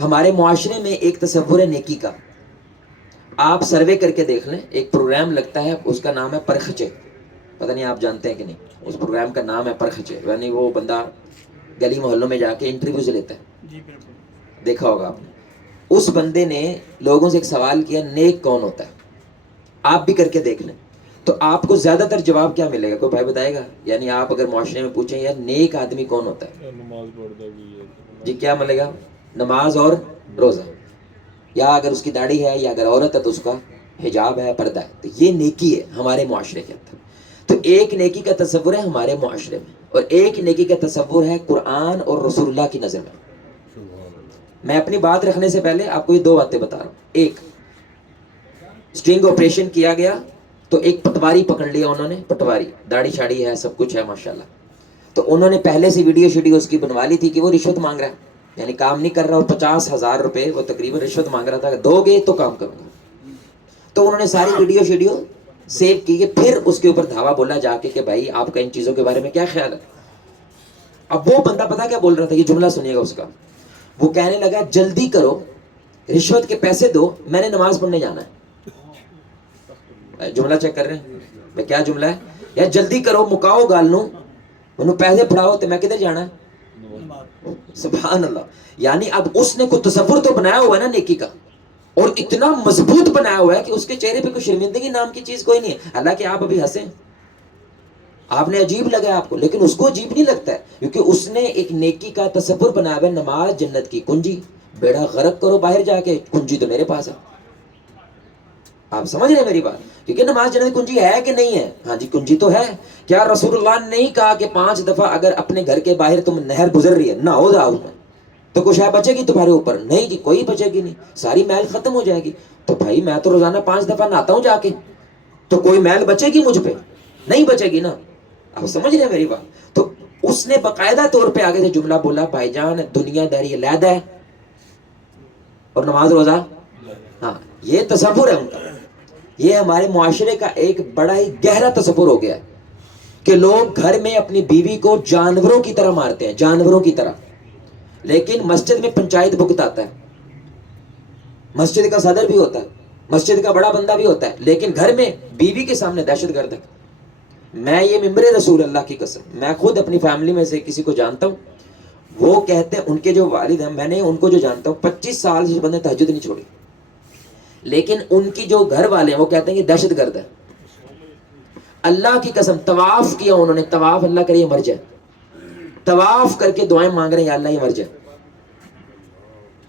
ہمارے معاشرے میں ایک تصور ہے نیکی کا. آپ سروے کر کے دیکھ لیں, ایک پروگرام لگتا ہے, اس کا نام ہے پرخچے. پتہ نہیں آپ جانتے ہیں کہ نہیں, اس پروگرام کا نام ہے پرخچے. یعنی وہ بندہ گلی محلوں میں جا کے انٹرویوز لیتا ہے. جی بالکل دیکھا ہوگا آپ نے. اس بندے نے لوگوں سے ایک سوال کیا, نیک کون ہوتا ہے؟ آپ بھی کر کے دیکھ لیں تو آپ کو زیادہ تر جواب کیا ملے گا؟ کوئی بھائی بتائے گا؟ یعنی آپ اگر معاشرے میں پوچھیں یار نیک آدمی کون ہوتا ہے, نماز پڑھتا بھی ہے. جی کیا ملے گا؟ نماز اور روزہ, یا اگر اس کی داڑھی ہے, یا اگر عورت ہے تو اس کا حجاب ہے, پردہ ہے. تو یہ نیکی ہے ہمارے معاشرے کے اندر. تو ایک نیکی کا تصور ہے ہمارے معاشرے میں, اور ایک نیکی کا تصور ہے قرآن اور رسول اللہ کی نظر میں. میں اپنی بات رکھنے سے پہلے آپ کو یہ دو باتیں بتا رہا ہوں. ایک, اسٹرنگ آپریشن کیا گیا تو ایک پٹواری پکڑ لیا انہوں نے, پٹواری داڑھی شاڑی ہے, سب کچھ ہے ماشاءاللہ. تو انہوں نے پہلے سے ویڈیو اس کی بنوا لی تھی کہ وہ رشوت مانگ رہا ہے, یعنی کام نہیں کر رہا, اور 50,000 روپے وہ تقریباً رشوت مانگ رہا تھا, دو گے تو کام کروں گا. تو انہوں نے ساری ویڈیو سیو کی کہ پھر اس کے اوپر دھاوا بولا جا کے کہ بھائی آپ کا ان چیزوں کے بارے میں کیا خیال ہے. اب وہ بندہ پتا کیا بول رہا تھا, یہ جملہ سنیے گا اس کا. وہ کہنے لگا جلدی کرو, رشوت کے پیسے دو, میں نے نماز پڑھنے جانا ہے. جملہ چیک کر رہے ہیں میں, کیا جملہ ہے؟ یا جلدی کرو, مکاؤ گال نو, انہوں پیسے پڑھاؤ تو میں کدھر جانا ہے. سبحان اللہ. یعنی اب اس نے کوئی تصور تو بنایا ہوا ہے نا نیکی کا, اور اتنا مضبوط بنایا ہوا ہے کہ اس کے چہرے پہ کوئی شرمندگی نام کی چیز کوئی نہیں ہے. حالانکہ آپ ابھی ہنسیں, آپ نے عجیب لگا آپ کو, لیکن اس کو عجیب نہیں لگتا ہے, کیونکہ اس نے ایک نیکی کا تصور بنایا ہوا ہے. نماز جنت کی کنجی, بیڑا غرق کرو باہر جا کے, کنجی تو میرے پاس ہے. آپ سمجھ رہے ہیں میری بات؟ کیونکہ نماز جنت کی کنجی ہے کہ نہیں ہے؟ ہاں جی کنجی تو ہے. کیا رسول اللہ نے نہیں کہا کہ 5 دفعہ اگر اپنے گھر کے باہر تم نہر گزر رہی ہے, نہ ہو جاؤ میں, تو کچھ ہے بچے گی تمہارے اوپر؟ نہیں جی کوئی بچے گی نہیں, ساری میل ختم ہو جائے گی. تو بھائی میں تو روزانہ 5 دفعہ نہاتا ہوں جا کے, تو کوئی میل بچے گی مجھ پہ؟ نہیں بچے گی نا. آپ سمجھ رہے ہیں میری بات؟ تو اس نے باقاعدہ طور پہ آگے سے جملہ بولا, بھائی جان دنیا داری علیحدہ ہے اور نماز روزہ, ہاں یہ تصور ہے ان کا. یہ ہمارے معاشرے کا ایک بڑا ہی گہرا تصور ہو گیا ہے کہ لوگ گھر میں اپنی بیوی کو جانوروں کی طرح مارتے ہیں, جانوروں کی طرح. لیکن مسجد میں پنچایت بھگت آتا ہے, مسجد کا صدر بھی ہوتا ہے, مسجد کا بڑا بندہ بھی ہوتا ہے, لیکن گھر میں بیوی کے سامنے دہشت گرد ہے. میں یہ ممبر رسول اللہ کی قسم, میں خود اپنی فیملی میں سے کسی کو جانتا ہوں, وہ کہتے ہیں, ان کے جو والد ہیں, میں نے ان کو جو جانتا ہوں 25 سال سے بندے تہجد نہیں چھوڑی, لیکن ان کی جو گھر والے ہیں وہ کہتے ہیں کہ دہشت گرد ہے. اللہ کی قسم طواف کیا انہوں نے, طواف اللہ کرے یہ مر جائے, طواف کر کے دعائیں مانگ رہے ہیں یا اللہ یہ مر جائے,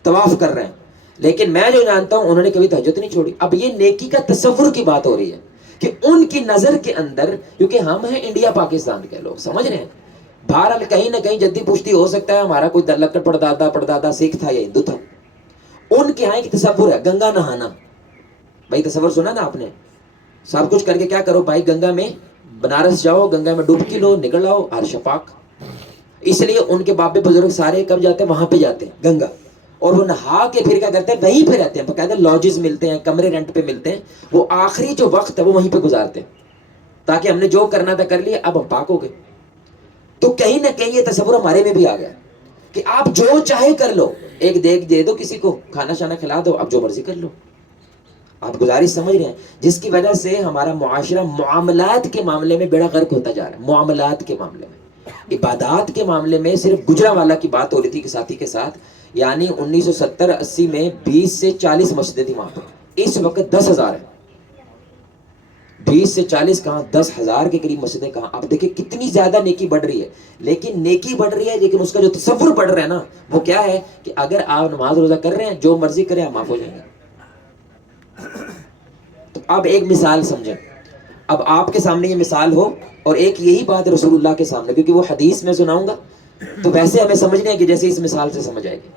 طواف کر رہے ہیں. لیکن میں جو جانتا ہوں انہوں نے کبھی تہجد نہیں چھوڑی. اب یہ نیکی کا تصور کی بات ہو رہی ہے کہ ان کی نظر کے اندر, کیونکہ ہم ہیں انڈیا پاکستان کے لوگ, سمجھ رہے ہیں, بہرحال کہیں نہ کہیں جدی پوچھتی ہو سکتا ہے ہمارا کوئی لکڑ پڑدادا سکھ تھا یا ہندو تھا. ان کے یہاں ایک تصور ہے گنگا نہانا. بھائی تصور سنا نا آپ نے, سب کچھ کر کے کیا کرو بھائی, گنگا میں بنارس جاؤ, گنگا میں ڈبکی لو, نکل آؤ, عرش پاک. اس لیے ان کے باپ بزرگ سارے کب جاتے ہیں, وہاں پہ جاتے ہیں گنگا, اور وہ نہا کے پھر کیا کرتے ہیں, وہیں پہ رہتے ہیں. باقاعدہ لاجز ملتے ہیں, کمرے رینٹ پہ ملتے ہیں, وہ آخری جو وقت ہے وہ وہیں پہ گزارتے ہیں, تاکہ ہم نے جو کرنا تھا کر لیا, اب ہم پاک ہو گئے. تو کہیں نہ کہیں یہ تصور ہمارے میں بھی آ گیا کہ آپ جو چاہے کر لو, ایک دیگ دے دو کسی کو, کھانا شانا کھلا دو, اب جو مرضی کر لو. آپ گزارش سمجھ رہے ہیں, جس کی وجہ سے ہمارا معاشرہ معاملات کے معاملے میں بیڑا غرق ہوتا جا رہا ہے. معاملات کے معاملے میں, عبادات کے معاملے میں صرف گجرانوالہ کی بات ہو رہی تھی کہ ساتھی کے ساتھ, یعنی 1970-80 میں 20 سے 40 مسجدیں تھیں وہاں پہ, اس وقت 10,000 ہیں. 20 سے 40 کہاں, 10,000 کے قریب مسجدیں کہاں. آپ دیکھیں کتنی زیادہ نیکی بڑھ رہی ہے. لیکن نیکی بڑھ رہی ہے, لیکن اس کا جو تصور بڑھ رہا ہے نا, وہ کیا ہے کہ اگر آپ نماز روزہ کر رہے ہیں, جو مرضی کریں آپ معاف ہو جائیں گے. تو اب ایک مثال سمجھیں, اب آپ کے سامنے یہ مثال ہو, اور ایک یہی بات رسول اللہ کے سامنے, کیونکہ وہ حدیث میں سناؤں گا تو ویسے ہمیں سمجھنا ہے کہ جیسے اس مثال سے سمجھ آئے گی.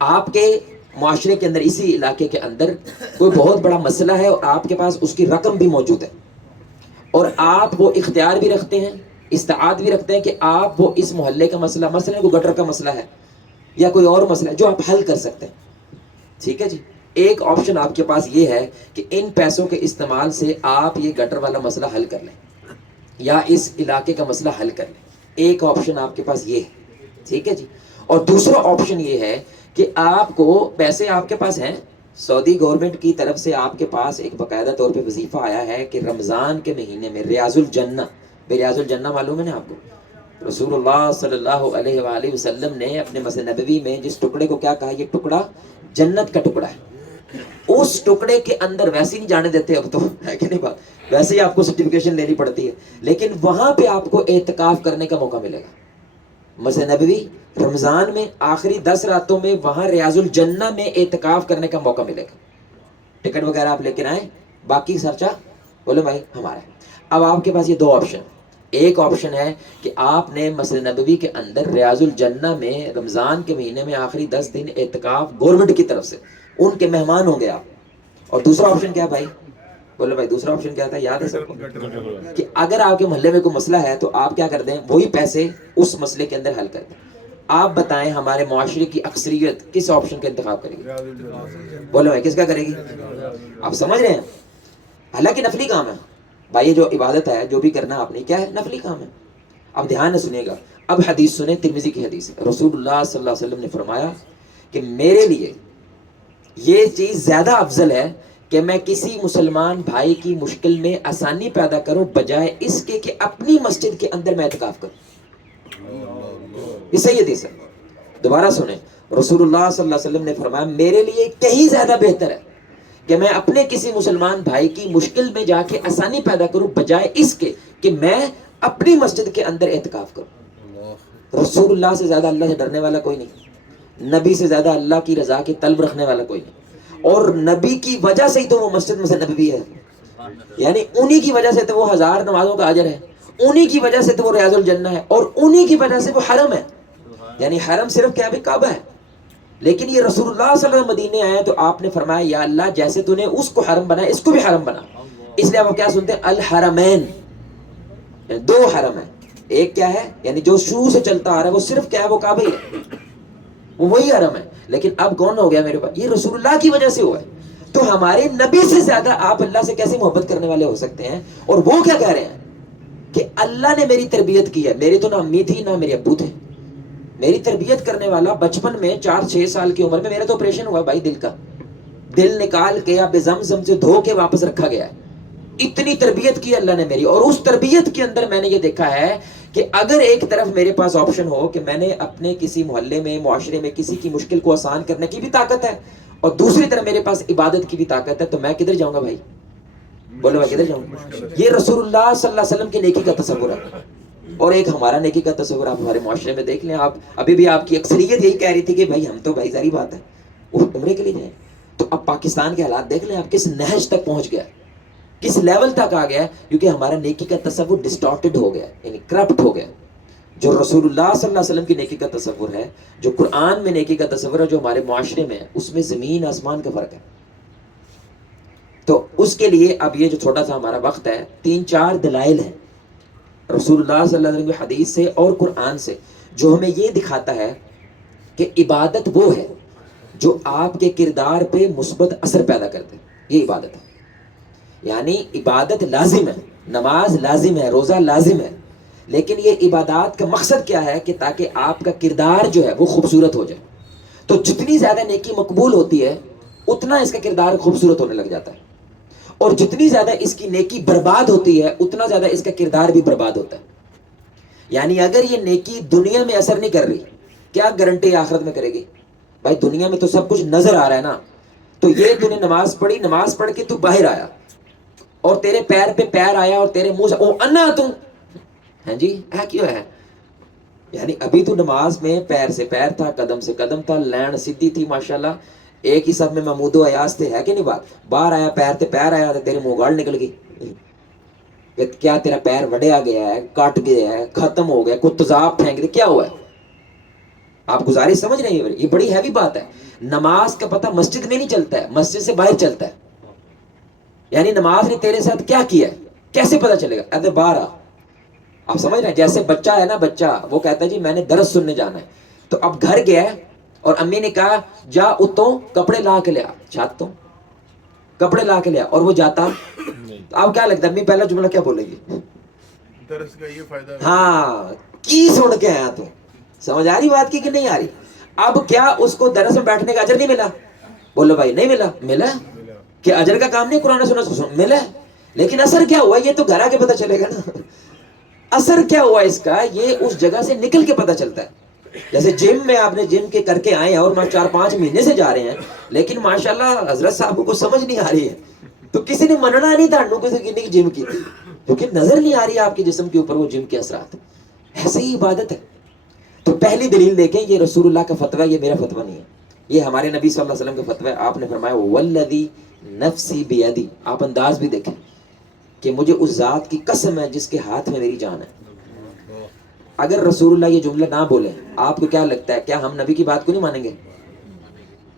آپ کے معاشرے کے اندر, اسی علاقے کے اندر کوئی بہت بڑا مسئلہ ہے, اور آپ کے پاس اس کی رقم بھی موجود ہے, اور آپ وہ اختیار بھی رکھتے ہیں, استعداد بھی رکھتے ہیں کہ آپ وہ اس محلے کا مسئلہ, مثلا کوئی گٹر کا مسئلہ ہے یا کوئی اور مسئلہ ہے جو آپ حل کر سکتے ہیں. ٹھیک ہے جی, ایک آپشن آپ کے پاس یہ ہے کہ ان پیسوں کے استعمال سے آپ یہ گٹر والا مسئلہ حل کر لیں, یا اس علاقے کا مسئلہ حل کر لیں. ایک آپشن آپ کے پاس یہ ہے, ٹھیک ہے جی. اور دوسرا آپشن یہ ہے کہ آپ کو پیسے آپ کے پاس ہیں, سعودی گورنمنٹ کی طرف سے آپ کے پاس ایک باقاعدہ طور پہ وظیفہ آیا ہے کہ رمضان کے مہینے میں ریاض الجنہ, ریاض الجنہ معلوم ہے نا آپ کو, رسول اللہ صلی اللہ علیہ وآلہ وسلم نے اپنے مسجد نبوی میں جس ٹکڑے کو کیا کہا, یہ ٹکڑا جنت کا ٹکڑا ہے, اس ٹکڑے کے اندر ویسے ہی نہیں جانے دیتے اب تو, ہے کہ نہیں بات, ویسے ہی آپ کو سرٹیفکیشن لینی پڑتی ہے, لیکن وہاں پہ آپ کو اعتکاف کرنے کا موقع ملے گا. مسجد نبوی رمضان میں آخری 10 راتوں میں وہاں ریاض الجنہ میں اعتکاف کرنے کا موقع ملے گا. ٹکٹ وغیرہ آپ لے کے آئیں, باقی خرچہ بولے بھائی ہمارا ہے. اب آپ کے پاس یہ دو آپشن, ایک آپشن ہے کہ آپ نے مسجد نبوی کے اندر ریاض الجنہ میں رمضان کے مہینے میں آخری 10 دن اعتکاف گورنمنٹ کی طرف سے, ان کے مہمان ہوں گے آپ. اور دوسرا آپشن کیا بھائی, بولے بھائی دوسرا آپشن کیا تھا, یاد ہے سب کو, کہ اگر آپ کے محلے میں کوئی مسئلہ ہے تو آپ کیا کر دیں, وہی پیسے اس مسئلے کے اندر حل کر دیں. آپ بتائیں ہمارے معاشرے کی اکثریت کس آپشن کا انتخاب کرے گی, بولے بھائی کس کا کرے گی, آپ سمجھ رہے ہیں. حالانکہ نفلی کام ہے بھائی, یہ جو عبادت ہے جو بھی کرنا آپ نے کیا ہے, نفلی کام ہے. اب دھیان سے سنیے گا, اب حدیث سنیں, ترمذی کی حدیث ہے, رسول اللہ صلی اللہ علیہ وسلم نے فرمایا کہ میرے لیے یہ چیز زیادہ افضل ہے کہ میں کسی مسلمان بھائی کی مشکل میں آسانی پیدا کروں بجائے اس کے کہ اپنی مسجد کے اندر میں اعتکاف کروں. یہ صحیح حدیث ہے, دوبارہ سنیں, رسول اللہ صلی اللہ علیہ وسلم نے فرمایا میرے لیے کہیں زیادہ بہتر ہے کہ میں اپنے کسی مسلمان بھائی کی مشکل میں جا کے آسانی پیدا کروں بجائے اس کے کہ میں اپنی مسجد کے اندر اعتکاف کروں. رسول اللہ سے زیادہ اللہ سے ڈرنے والا کوئی نہیں, نبی سے زیادہ اللہ کی رضا کی طلب رکھنے والا کوئی نہیں, اور نبی کی وجہ سے ہی تو وہ مسجد نبوی ہے, یعنی انہی کی وجہ سے تو وہ 1000 نمازوں کا اجر ہے, انہی کی وجہ سے تو وہ ریاض الجنہ ہے, اور انہی کی وجہ سے وہ حرم ہے. یعنی حرم صرف کیا ہے, کعبہ ہے, لیکن یہ رسول اللہ صلی اللہ علیہ وسلم مدینے آئے تو آپ نے فرمایا یا اللہ جیسے تو نے اس کو حرم بنا اس کو بھی حرم بنا. اس لیے آپ کیا سنتے ہیں, الحرمین, دو حرم ہے. ایک کیا ہے, یعنی جو شروع سے چلتا آ رہا ہے وہ صرف کیا ہے, وہ کعبہ ہی ہے, وہ وہی حرم ہے. لیکن اب کون ہو گیا میرے پاس, یہ رسول اللہ کی وجہ سے ہوا ہے. تو ہمارے نبی سے زیادہ آپ اللہ سے کیسے محبت کرنے والے ہو سکتے ہیں. اور وہ کیا کہہ رہے ہیں کہ اللہ نے میری تربیت کی ہے, میری تو نہ امی تھی نہ میرے ابو تھے, میری تربیت کرنے والا بچپن میں 4-6 سال کی عمر میں میرا تو آپریشن ہوا بھائی دل کا, دل نکال کے اب زمزم سے دھو کے واپس رکھا گیا ہے. اتنی تربیت کی اللہ نے میری, اور اس تربیت کے اندر میں نے یہ دیکھا ہے کہ اگر ایک طرف میرے پاس آپشن ہو کہ میں نے اپنے کسی محلے میں معاشرے میں کسی کی مشکل کو آسان کرنے کی بھی طاقت ہے, اور دوسری طرف میرے پاس عبادت کی بھی طاقت ہے, تو میں کدھر جاؤں گا بھائی, بولو میں کدھر جاؤں گا. یہ رسول اللہ صلی اللہ علیہ وسلم کی نیکی کا تصور ہے, اور ایک ہمارا نیکی کا تصور آپ ہمارے معاشرے میں دیکھ لیں. آپ ابھی بھی آپ کی اکثریت یہی کہہ رہی تھی کہ بھائی ہم تو بھائی ظاہری بات ہے وہ عمرے کے لیے جائیں. تو اب پاکستان کے حالات دیکھ لیں آپ کس نہج تک پہنچ گیا, کس لیول تک آ گیا, کیونکہ ہمارا نیکی کا تصور ڈسٹارٹڈ ہو گیا, یعنی کرپٹ ہو گیا. جو رسول اللہ صلی اللہ علیہ وسلم کی نیکی کا تصور ہے, جو قرآن میں نیکی کا تصور ہے, جو ہمارے معاشرے میں ہے, اس میں زمین آسمان کا فرق ہے. تو اس کے لیے اب یہ جو چھوٹا سا ہمارا وقت ہے, 3-4 دلائل ہیں رسول اللہ صلی اللہ علیہ وسلم کی حدیث سے اور قرآن سے, جو ہمیں یہ دکھاتا ہے کہ عبادت وہ ہے جو آپ کے کردار پہ مثبت اثر پیدا کرتے, یہ عبادت ہے. یعنی عبادت لازم ہے, نماز لازم ہے, روزہ لازم ہے, لیکن یہ عبادات کا مقصد کیا ہے کہ تاکہ آپ کا کردار جو ہے وہ خوبصورت ہو جائے. تو جتنی زیادہ نیکی مقبول ہوتی ہے اتنا اس کا کردار خوبصورت ہونے لگ جاتا ہے, اور جتنی زیادہ اس کی نیکی برباد ہوتی ہے اتنا زیادہ اس کا کردار بھی برباد ہوتا ہے. یعنی اگر یہ نیکی دنیا میں اثر نہیں کر رہی, کیا گارنٹی آخرت میں کرے گی بھائی. دنیا میں تو سب کچھ نظر آ رہا ہے نا, تو یہ تو نے نماز پڑھی, نماز پڑھ کے تو باہر آیا اور تیرے پیر پہ پیر آیا اور تیرے منہ سے او انا تم ہیں جی ہے کیوں ہے, یعنی ابھی تو نماز میں پیر سے پیر تھا, قدم سے قدم تھا, لین سیدھی تھی ماشاءاللہ, ایک ہی سب میں محمود و ایاز تھے, ہے کہ نہیں بات. باہر آیا پیر تے پیر آیا تو تیرے منہ گاڑ نکل گئی. کیا تیرا پیر وڑیا گیا ہے, کٹ گیا ہے, ختم ہو گیا, کوئی تیزاب پھینک دے, کیا ہوا ہے. آپ گزارش سمجھ رہے ہیں, یہ بڑی ہیوی بات ہے. نماز کا پتہ مسجد میں نہیں چلتا ہے, مسجد سے باہر چلتا ہے. یعنی نماز نے تیرے ساتھ کیا کیا ہے کیسے پتہ چلے گا, ادھر باہر آ. آپ سمجھ رہے ہیں, جیسے بچہ ہے نا, بچہ وہ کہتا ہے جی میں نے درس سننے جانا ہے, تو اب گھر گیا ہے اور امی نے کہا جا اتوں کپڑے لا کے لیا, چھاتوں کپڑے لا کے لیا, اور وہ جاتا, تو آپ کیا لگتا ہے امی پہلا جملہ کیا بولے گی, درس کا یہ فائدہ, ہاں کی سن کے آیا. تو سمجھ آ رہی بات کی کہ نہیں آ رہی. اب کیا اس کو درس میں بیٹھنے کا اجر نہیں ملا؟ بولو بھائی نہیں ملا؟ ملا کہ اجر کا کام نہیں قرآن سنت ملا ہے، لیکن اثر کیا ہوا یہ تو گھر آ کے پتہ چلے گا نا. اثر کیا ہوا اس کا یہ اس جگہ سے نکل کے پتہ چلتا ہے. جیسے جم میں آپ نے جم کے کر کے آئے ہیں اور 4-5 مہینے سے جا رہے ہیں، لیکن ماشاءاللہ حضرت صاحب کو سمجھ نہیں آ رہی ہے، تو کسی نے مننا نہیں تھا کسی کی جم کی تھی، کیونکہ نظر نہیں آ رہی ہے آپ کے جسم کے اوپر وہ جم کے اثرات. ایسے ہی عبادت ہے. تو پہلی دلیل دیکھیں، یہ رسول اللہ کا فتویٰ، یہ میرا فتویٰ نہیں ہے، یہ ہمارے نبی صلی اللہ علیہ وسلم کا فتویٰ ہے. آپ نے فرمایا والذی نفسی بیدی، آپ انداز بھی دیکھیں کہ مجھے اس ذات کی قسم ہے جس کے ہاتھ میں میری جان ہے. اگر رسول اللہ یہ جملہ نہ بولے، آپ کو کیا لگتا ہے کیا ہم نبی کی بات کو نہیں مانیں گے؟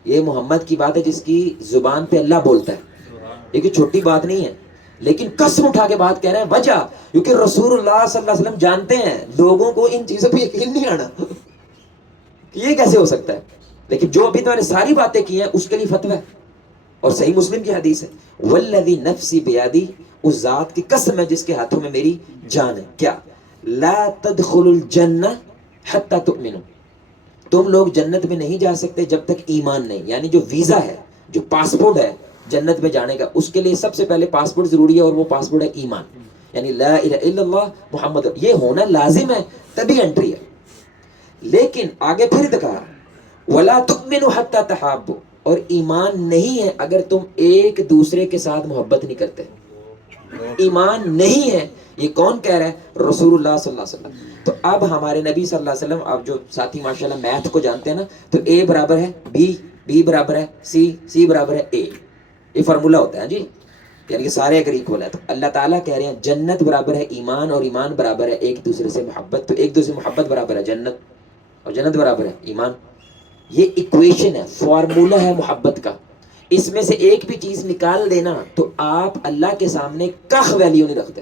یہ محمد کی بات ہے جس کی زبان پہ اللہ بولتا ہے، یہ کوئی چھوٹی بات نہیں ہے. لیکن قسم اٹھا کے بات کہہ رہے ہیں، وجہ کیونکہ رسول اللہ صلی اللہ علیہ وسلم جانتے ہیں لوگوں کو ان چیزوں پہ یقین نہیں آنا کہ یہ کیسے ہو سکتا ہے. لیکن جو ابھی تو میں نے ساری باتیں کی ہیں اس کے لیے فتویٰ ہے، اور صحیح مسلم کی حدیث ہے والذی نفسی بیدی، اس ذات کی قسم ہے جس کے ہاتھوں میں میری جان ہے. کیا؟ لا تدخلوا الجنہ حتی تؤمنوا، تم لوگ جنت میں نہیں جا سکتے جب تک ایمان نہیں. یعنی جو ویزا ہے، جو پاسپورٹ ہے جنت میں جانے کا، اس کے لیے سب سے پہلے پاسپورٹ ضروری ہے، اور وہ پاسپورٹ ہے ایمان. یعنی لا الہ الا اللہ محمد، یہ ہونا لازم ہے تبھی انٹری ہے. لیکن آگے پھر کہا ولا تؤمنوا حتی تحابوا، اور ایمان نہیں ہے اگر تم ایک دوسرے کے ساتھ محبت نہیں کرتے. ایمان نہیں ہے، یہ کون کہہ رہا ہے؟ رسول اللہ صلی اللہ علیہ وسلم. تو اب ہمارے نبی صلی اللہ علیہ وسلم، اب جو ساتھی ماشاءاللہ میتھ کو جانتے ہیں نا، تو اے برابر ہے بی، بی برابر ہے سی، سی برابر ہے اے، یہ فارمولا ہوتا ہے جی، یعنی کہ سارے اگر ایکول ہے. تو اللہ تعالیٰ کہہ رہے ہیں جنت برابر ہے ایمان، اور ایمان برابر ہے ایک دوسرے سے محبت. تو ایک دوسرے سے محبت برابر ہے جنت، اور جنت برابر ہے ایمان. یہ ایکویشن ہے، فارمولا ہے محبت کا. اس میں سے ایک بھی چیز نکال دینا تو آپ اللہ کے سامنے کخ ویلیو نہیں رکھتے.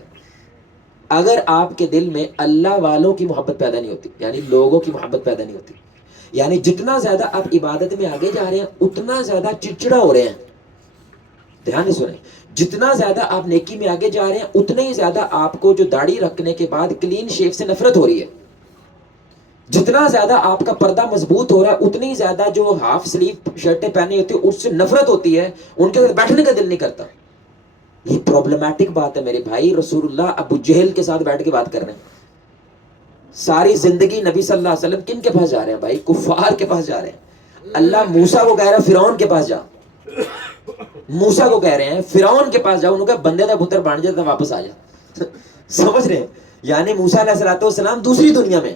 اگر آپ کے دل میں اللہ والوں کی محبت پیدا نہیں ہوتی، یعنی لوگوں کی محبت پیدا نہیں ہوتی، یعنی جتنا زیادہ آپ عبادت میں آگے جا رہے ہیں اتنا زیادہ چڑچڑا ہو رہے ہیں. دھیان سے سنیں، جتنا زیادہ آپ نیکی میں آگے جا رہے ہیں اتنا ہی زیادہ آپ کو جو داڑھی رکھنے کے بعد کلین شیو سے نفرت ہو رہی ہے. جتنا زیادہ آپ کا پردہ مضبوط ہو رہا ہے اتنی زیادہ جو ہاف سلیو شرٹیں پہنی ہوتی ہیں اس سے نفرت ہوتی ہے، ان کے ساتھ بیٹھنے کا دل نہیں کرتا. یہ پرابلمٹک بات ہے میرے بھائی. رسول اللہ ابو جہل کے ساتھ بیٹھ کے بات کر رہے ہیں. ساری زندگی نبی صلی اللہ علیہ وسلم کن کے پاس جا رہے ہیں بھائی؟ کفار کے پاس جا رہے ہیں. اللہ موسیٰ کو کہہ رہا ہے فرعون کے پاس جا. موسیٰ کو کہہ رہے ہیں فرعون کے پاس جاؤ، انہوں نے کہا بندے دا پتر بن جاتا واپس آ جا. سمجھ رہے ہیں؟ یعنی موسیٰ علیہ السلام دوسری دنیا میں،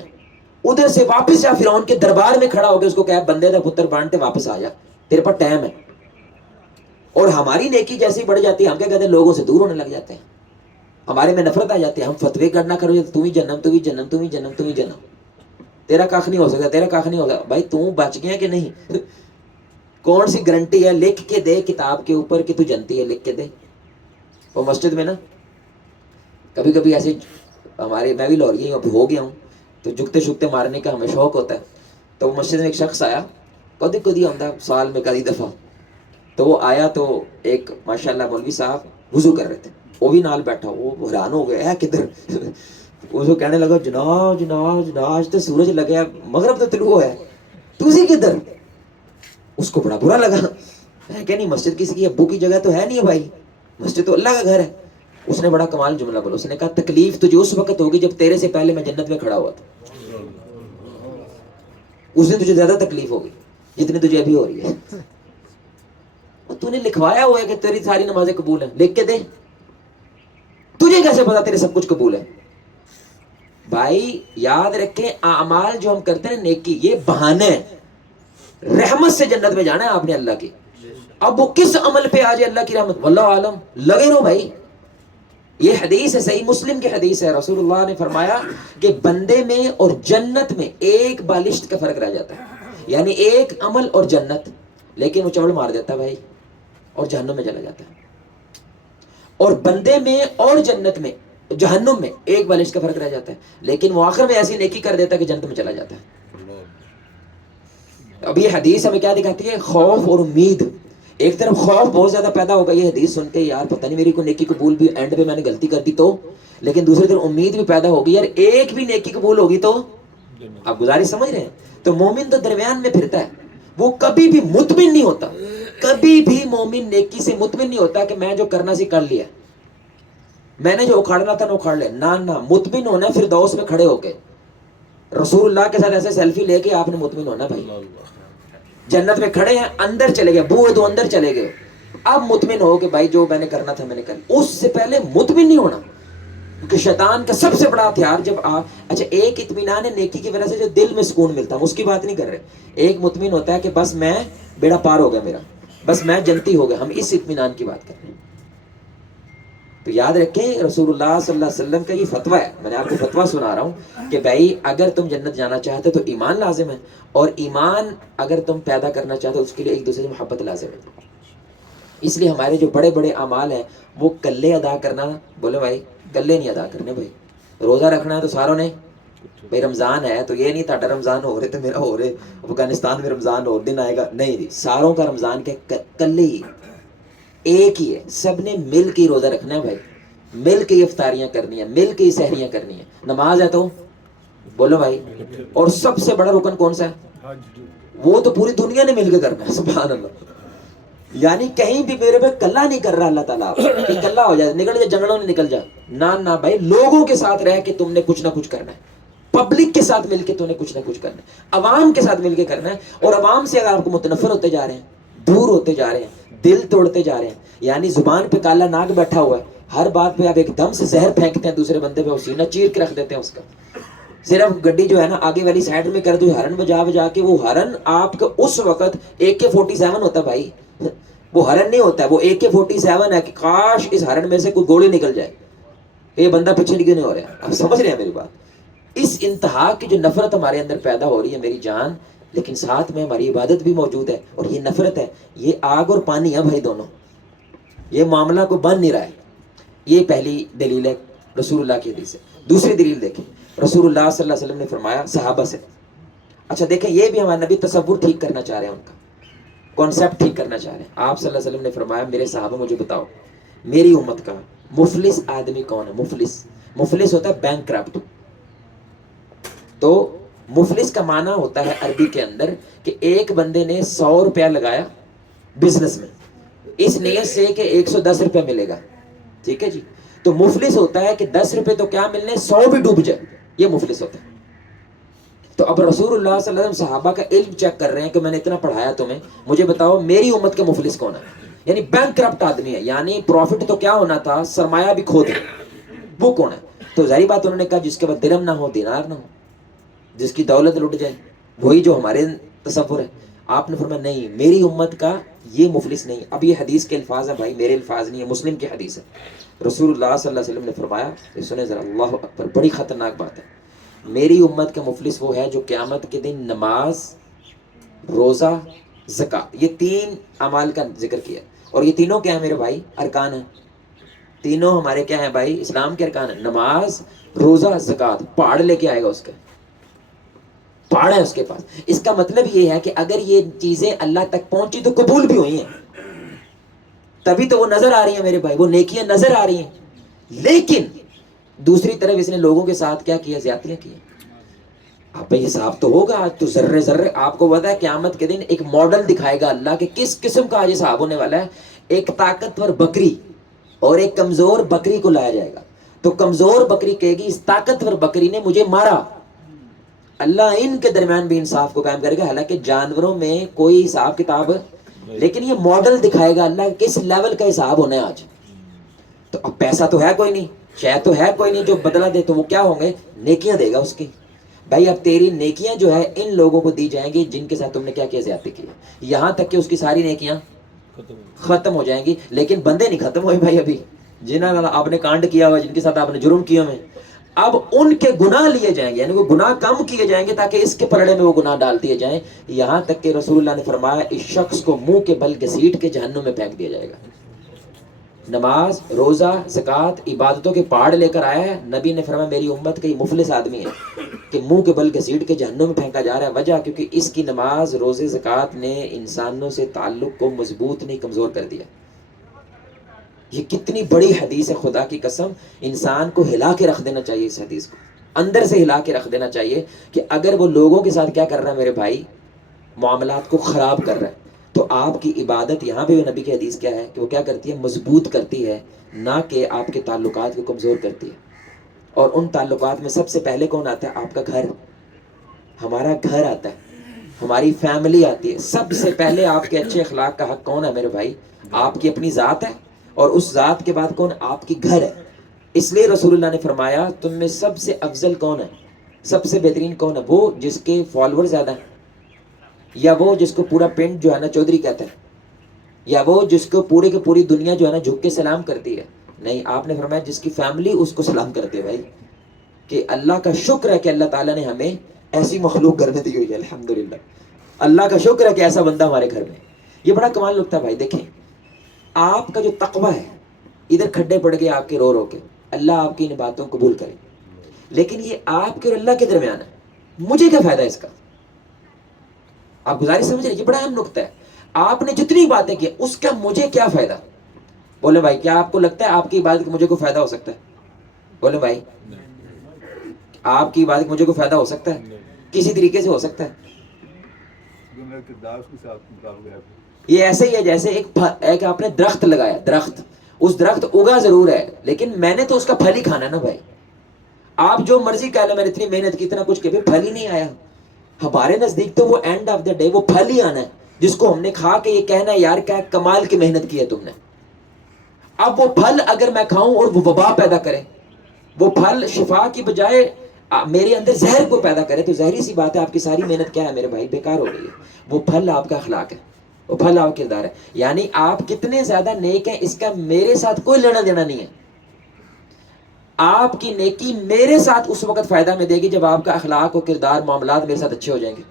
ادھر سے واپس جا فرعون کے دربار میں کھڑا ہو کے اس کو کہا بندے دا پتر بنتے واپس آ جا، تیرے پاس ٹائم ہے. اور ہماری نیکی جیسی بڑھ جاتی ہے، ہم کیا کہتے ہیں؟ لوگوں سے دور ہونے لگ جاتے ہیں، ہمارے میں نفرت آ جاتی ہے. ہم فتوے کرنا کرو تو ہی جنم، تو ہی جنم، تو ہی جنم، تو ہی جنم، تیرا کاخ نہیں ہو سکتا، تیرا کاخ نہیں ہوگا. بھائی تو بچ گیا کہ نہیں؟ کون سی گارنٹی ہے؟ لکھ کے دے کتاب کے اوپر کہ تو جنتی ہے، لکھ کے دے. وہ مسجد میں نا کبھی کبھی ایسے ہمارے، میں بھی لاہوری ہو گیا ہوں، تو جھکتے شکتے مارنے کا ہمیں شوق ہوتا ہے. تو وہ مسجد میں ایک شخص آیا، کدی کدی آتا سال میں کئی دفعہ. تو وہ آیا تو ایک ماشاءاللہ مولوی صاحب وضو کر رہے تھے، وہ بھی نال بیٹھا. وہ حیران ہو گیا ہے کدھر. اس کو کہنے لگا جناب جناب جناب تو سورج لگا، مغرب تو طلوع ہے، تجھے کدھر؟ اس کو بڑا برا لگا. میں کہ نہیں مسجد کسی کی ابو کی جگہ تو ہے نہیں ہے بھائی، مسجد تو اللہ کا گھر ہے. اس نے بڑا کمال جملہ بولا، اس نے کہا تکلیف تجھے اس وقت ہوگی جب تیرے سے پہلے میں جنت میں کھڑا ہوا تھا. اس دن تجھے زیادہ تکلیف ہوگی جتنی تجھے ابھی ہو رہی ہے. تو نے لکھوایا ہوا ہے کہ تیری ساری نمازیں قبول ہیں، لکھ کے دے. تجھے کیسے پتا تیرے سب کچھ قبول ہے؟ بھائی یاد رکھیں، اعمال جو ہم کرتے ہیں نیکی، یہ بہانے ہیں. رحمت سے جنت میں جانا ہے آپ نے اللہ کی. اب وہ کس عمل پہ آ جائے اللہ کی رحمت، واللہ عالم، لگے رہو بھائی. یہ حدیث ہے، صحیح مسلم کی حدیث ہے. رسول اللہ نے فرمایا کہ بندے میں اور جنت میں ایک بالشت کا فرق رہ جاتا ہے، یعنی ایک عمل اور جنت، لیکن وہ چوڑ مار دیتا ہے بھائی اور جہنم میں چلا جاتا ہے. اور بندے میں اور جنت میں، جہنم میں ایک بالشت کا فرق رہ جاتا ہے، لیکن وہ آخر میں ایسی نیکی کر دیتا ہے کہ جنت میں چلا جاتا ہے. اب یہ حدیث ہمیں کیا دکھاتی ہے؟ خوف اور امید. ایک طرف خوف بہت زیادہ پیدا ہوگا یہ حدیث سن کے، یار پتہ نہیں میری کو نیکی قبول بھی، اینڈ پہ میں نے غلطی کر دی تو. لیکن دوسری طرف امید بھی پیدا ہوگی، یار ایک بھی نیکی قبول ہوگی تو آپ گزارش سمجھ رہے ہیں؟ تو مومن تو درمیان میں پھرتا ہے، وہ کبھی بھی مطمئن نہیں ہوتا، کبھی بھی مومن نیکی سے مطمئن نہیں ہوتا کہ میں جو کرنا سی کر لیا، میں نے جو اکھاڑنا تھا نہ اکھاڑ لیا، نہ مطمئن ہونا ہے فردوس میں کھڑے ہو کے رسول اللہ کے ساتھ ایسے سیلفی لے کے آپ نے مطمئن ہونا بھائی، جنت میں کھڑے ہیں، اندر چلے گئے، بو تو اندر چلے گئے، اب مطمئن ہو کہ بھائی جو میں نے کرنا تھا میں نے کر لیا۔ اس سے پہلے مطمئن نہیں ہونا، کیونکہ شیطان کا سب سے بڑا ہتھیار جب آپ، اچھا ایک اطمینان نیکی کی وجہ سے جو دل میں سکون ملتا ہے اس کی بات نہیں کر رہے، ایک مطمئن ہوتا ہے کہ بس میں بیڑا پار ہو گیا میرا، بس میں جنتی ہو گیا، ہم اس اطمینان کی بات کر رہے ہیں۔ تو یاد رکھیں رسول اللہ صلی اللہ علیہ وسلم کا یہ فتویٰ ہے، میں نے آپ کو فتویٰ سنا رہا ہوں کہ بھائی اگر تم جنت جانا چاہتے تو ایمان لازم ہے، اور ایمان اگر تم پیدا کرنا چاہتے تو اس کے لیے ایک دوسرے سے محبت لازم ہے۔ اس لیے ہمارے جو بڑے بڑے اعمال ہیں وہ کلے ادا کرنا، بولے بھائی کلے نہیں ادا کرنے بھائی، روزہ رکھنا ہے تو ساروں نے، بھائی رمضان ہے تو یہ نہیں تھا رمضان ہو رہے تو میرا ہو رہے، افغانستان میں رمضان ہو دن آئے گا، نہیں جی، ساروں کا رمضان کے کلے ہی ایک ہی ہے، سب نے مل کے روزہ رکھنا ہے بھائی، مل کے افطاریاں کرنی ہے، مل کے سحریاں کرنی ہے، نماز ہے تو بولو بھائی، اور سب سے بڑا رکن کون سا ہے؟ وہ تو پوری دنیا نے مل کے کرنا ہے، سبحان اللہ، یعنی کہیں بھی میرے پہ کلا نہیں کر رہا اللہ تعالیٰ کہ کلا ہو جائے، نکل جائے جنگلوں میں نکل جائے، نہ بھائی، لوگوں کے ساتھ رہ کے تم نے کچھ نہ کچھ کرنا ہے، پبلک کے ساتھ مل کے تم نے کچھ نہ کچھ کرنا ہے، عوام کے ساتھ مل کے کرنا ہے، اور عوام سے اگر آپ کو متنفر ہوتے جا رہے ہیں، دور ہوتے جا رہے ہیں، دل توڑتے جا رہے ہیں، یعنی زبان پہ کالا ناگ بیٹھا ہوا ہے، ہر بات پہ آپ ایک دم سے زہر پھینکتے ہیں دوسرے بندے پہ، وہ سینہ چیر کے رکھ دیتے ہیں اس کا، صرف گڈی جو ہے نا آگے والی سائڈ میں کر دو، ہرن بجا بجا کے، وہ ہرن آپ کا اس وقت AK-47 ہوتا بھائی، وہ ہرن نہیں ہوتا ہے، وہ AK-47 ہے کہ کاش اس ہرن میں سے کوئی گولی نکل جائے، یہ بندہ پیچھے کیوں نہیں ہو رہا ہے؟ آپ سمجھ رہے ہیں میری بات؟ اس انتہا کی جو نفرت ہمارے اندر پیدا ہو رہی ہے میری جان، لیکن ساتھ میں ہماری عبادت بھی موجود ہے، اور یہ نفرت ہے، یہ آگ اور پانی ہے بھائی دونوں، یہ معاملہ کو بن نہیں رہا ہے۔ یہ پہلی دلیل ہے رسول اللہ کی حدیث ہے۔ دوسری دلیل دیکھیں، رسول اللہ صلی اللہ علیہ وسلم نے فرمایا صحابہ سے، اچھا دیکھیں یہ بھی ہمارے نبی تصور ٹھیک کرنا چاہ رہے ہیں، ان کا کانسیپٹ ٹھیک کرنا چاہ رہے ہیں۔ آپ صلی اللہ علیہ وسلم نے فرمایا میرے صحابہ مجھے بتاؤ میری امت کا مفلس آدمی کون ہے؟ مفلس ہوتا ہے بینک کرپٹ۔ تو مفلس کا معنی ہوتا ہے عربی کے اندر کہ ایک بندے نے 100 روپیہ لگایا بزنس میں اس نیت سے کہ 110 روپیہ ملے گا، ٹھیک ہے جی، تو مفلس ہوتا ہے کہ 10 روپے تو کیا ملنے، 100 بھی ڈوب جائے، یہ مفلس ہوتا ہے۔ تو اب رسول اللہ صلی اللہ علیہ وسلم صحابہ کا علم چیک کر رہے ہیں کہ میں نے اتنا پڑھایا تمہیں، مجھے بتاؤ میری امت کے مفلس کون ہے؟ یعنی بینک کرپٹ آدمی ہے، یعنی پروفٹ تو کیا ہونا تھا، سرمایہ بھی کھو دے، وہ کون ہے؟ تو ظاہری بات انہوں نے کہا جس کے بعد درہم نہ ہو دینار نہ ہو، جس کی دولت لٹ جائے، وہی جو ہمارے تصور ہے۔ آپ نے فرمایا نہیں، میری امت کا یہ مفلس نہیں۔ اب یہ حدیث کے الفاظ ہیں بھائی، میرے الفاظ نہیں ہے، مسلم کی حدیث ہے۔ رسول اللہ صلی اللہ علیہ وسلم نے فرمایا، یہ سنیں ذرا، اللہ اکبر، بڑی خطرناک بات ہے، میری امت کا مفلس وہ ہے جو قیامت کے دن نماز، روزہ، زکوٰۃ، یہ 3 اعمال کا ذکر کیا، اور یہ تینوں کیا ہیں میرے بھائی؟ ارکان ہیں، تینوں ہمارے کیا ہیں بھائی؟ اسلام کے ارکان ہیں، نماز، روزہ، زکوٰۃ، پہاڑ لے کے آئے گا، اس کا پہاڑ ہے اس کے پاس۔ اس کا مطلب یہ ہے کہ اگر یہ چیزیں اللہ تک پہنچی تو قبول بھی ہوئی ہیں، تبھی تو وہ نظر آ رہی ہیں میرے بھائی، وہ نیکیاں نظر آ رہی ہیں، لیکن دوسری طرف اس نے لوگوں کے ساتھ کیا کیا؟ زیادتیاں کی۔ اب بھائی حساب تو ہوگا آج، تو ذرے ذرے آپ کو پتا ہے قیامت کے دن ایک ماڈل دکھائے گا اللہ کہ کس قسم کا آج حساب ہونے والا ہے۔ ایک طاقتور بکری اور ایک کمزور بکری کو لایا جائے گا، تو کمزور بکری کہے گی اس طاقتور بکری نے مجھے مارا، اللہ ان کے درمیان بھی انصاف کو قائم کرے گا، حالانکہ جانوروں میں کوئی حساب کتاب، لیکن یہ ماڈل دکھائے گا اللہ کس لیول کا حساب ہونا ہے آج۔ تو اب پیسہ تو ہے کوئی نہیں، شے تو ہے کوئی نہیں جو بدلہ دے، تو وہ کیا ہوں گے؟ نیکیاں دے گا اس کی۔ بھائی اب تیری نیکیاں جو ہے ان لوگوں کو دی جائیں گی جن کے ساتھ تم نے کیا کیا؟ زیادتی کی، یہاں تک کہ اس کی ساری نیکیاں ختم ہو جائیں گی، لیکن بندے نہیں ختم ہوئے بھائی ابھی، جنہاں آپ نے کانڈ کیا ہوا، جن کے ساتھ آپ نے جرم کیا ہوئے، اب ان کے گناہ لیے جائیں گے، یعنی وہ گناہ کم کیے جائیں گے تاکہ اس کے پلڑے میں وہ گناہ ڈال دیے جائیں، یہاں تک کہ رسول اللہ نے فرمایا اس شخص کو منہ کے بل گھسیٹ کے جہنم میں پھینک دیا جائے گا۔ نماز، روزہ، زکوٰۃ، عبادتوں کے پہاڑ لے کر آیا ہے، نبی نے فرمایا میری امت کا یہ مفلس آدمی ہے کہ منہ کے بل گھسیٹ کے جہنم میں پھینکا جا رہا ہے۔ وجہ کیونکہ اس کی نماز، روزے، زکوٰۃ نے انسانوں سے تعلق کو مضبوط نہیں، کمزور کر دیا۔ یہ کتنی بڑی حدیث ہے، خدا کی قسم انسان کو ہلا کے رکھ دینا چاہیے اس حدیث کو۔ اندر سے ہلا کے رکھ دینا چاہیے کہ اگر وہ لوگوں کے ساتھ کیا کر رہا ہے میرے بھائی، معاملات کو خراب کر رہا ہے، تو آپ کی عبادت یہاں پہ نبی کی حدیث کیا ہے کہ وہ کیا کرتی ہے، مضبوط کرتی ہے، نہ کہ آپ کے تعلقات کو کمزور کرتی ہے۔ اور ان تعلقات میں سب سے پہلے کون آتا ہے؟ آپ کا گھر، ہمارا گھر آتا ہے، ہماری فیملی آتی ہے۔ سب سے پہلے آپ کے اچھے اخلاق کا حق کون ہے میرے بھائی؟ آپ کی اپنی ذات ہے، اور اس ذات کے بعد کون؟ آپ کی گھر ہے۔ اس لیے رسول اللہ نے فرمایا تم میں سب سے افضل کون ہے، سب سے بہترین کون ہے؟ وہ جس کے فالوور زیادہ ہیں، یا وہ جس کو پورا پنڈ جو ہے نا چودھری کہتا ہے، یا وہ جس کو پورے کی پوری دنیا جو ہے نا جھک کے سلام کرتی ہے؟ نہیں، آپ نے فرمایا جس کی فیملی اس کو سلام کرتی ہے بھائی، کہ اللہ کا شکر ہے کہ اللہ تعالیٰ نے ہمیں ایسی مخلوق کرنے دی ہوئی ہے، الحمدللہ۔ اللہ کا شکر ہے کہ ایسا بندہ ہمارے گھر میں۔ یہ بڑا کمال لگتا ہے بھائی۔ دیکھیں آپ کا جو تقویٰ ہے، ادھر کھڈے پڑ گئے آپ کے رو رو کے، اللہ آپ کی ان باتوں کو قبول کرے، لیکن یہ آپ کے اور اللہ کے درمیان ہے، مجھے کیا فائدہ اس کا؟ آپ گزارش سمجھ رہے ہیں؟ یہ بڑا اہم نقطہ ہے۔ آپ نے جتنی باتیں کی اس کا مجھے کیا فائدہ؟ بولے بھائی، کیا آپ کو لگتا ہے آپ کی عبادت کا مجھے کوئی فائدہ ہو سکتا ہے؟ بولے بھائی، آپ کی عبادت کا مجھے کوئی فائدہ ہو سکتا ہے؟ کسی طریقے سے ہو سکتا ہے؟ یہ ایسے ہی ہے جیسے ایک آپ نے درخت لگایا، درخت، اس درخت اگا ضرور ہے، لیکن میں نے تو اس کا پھل ہی کھانا ہے نا بھائی۔ آپ جو مرضی کہہ لیں میں نے اتنی محنت کی، اتنا کچھ کیا، پھل ہی نہیں آیا۔ ہمارے نزدیک تو وہ اینڈ آف دا ڈے وہ پھل ہی آنا ہے، جس کو ہم نے کھا کے یہ کہنا ہے یار کیا کمال کی محنت کی ہے تم نے۔ اب وہ پھل اگر میں کھاؤں اور وہ وبا پیدا کرے، وہ پھل شفا کی بجائے میرے اندر زہر کو پیدا کرے، تو ظاہری سی بات ہے آپ کی ساری محنت کیا ہے میرے بھائی؟ بیکار ہو گئی ہے۔ وہ پھل آپ کا اخلاق ہے، وہ پھل آپ کا کردار ہے، یعنی آپ کتنے زیادہ نیک ہیں اس کا میرے ساتھ کوئی لینا دینا نہیں ہے۔ آپ کی نیکی میرے ساتھ اس وقت فائدہ میں دے گی جب آپ کا اخلاق و کردار معاملات میرے ساتھ اچھے ہو جائیں گے۔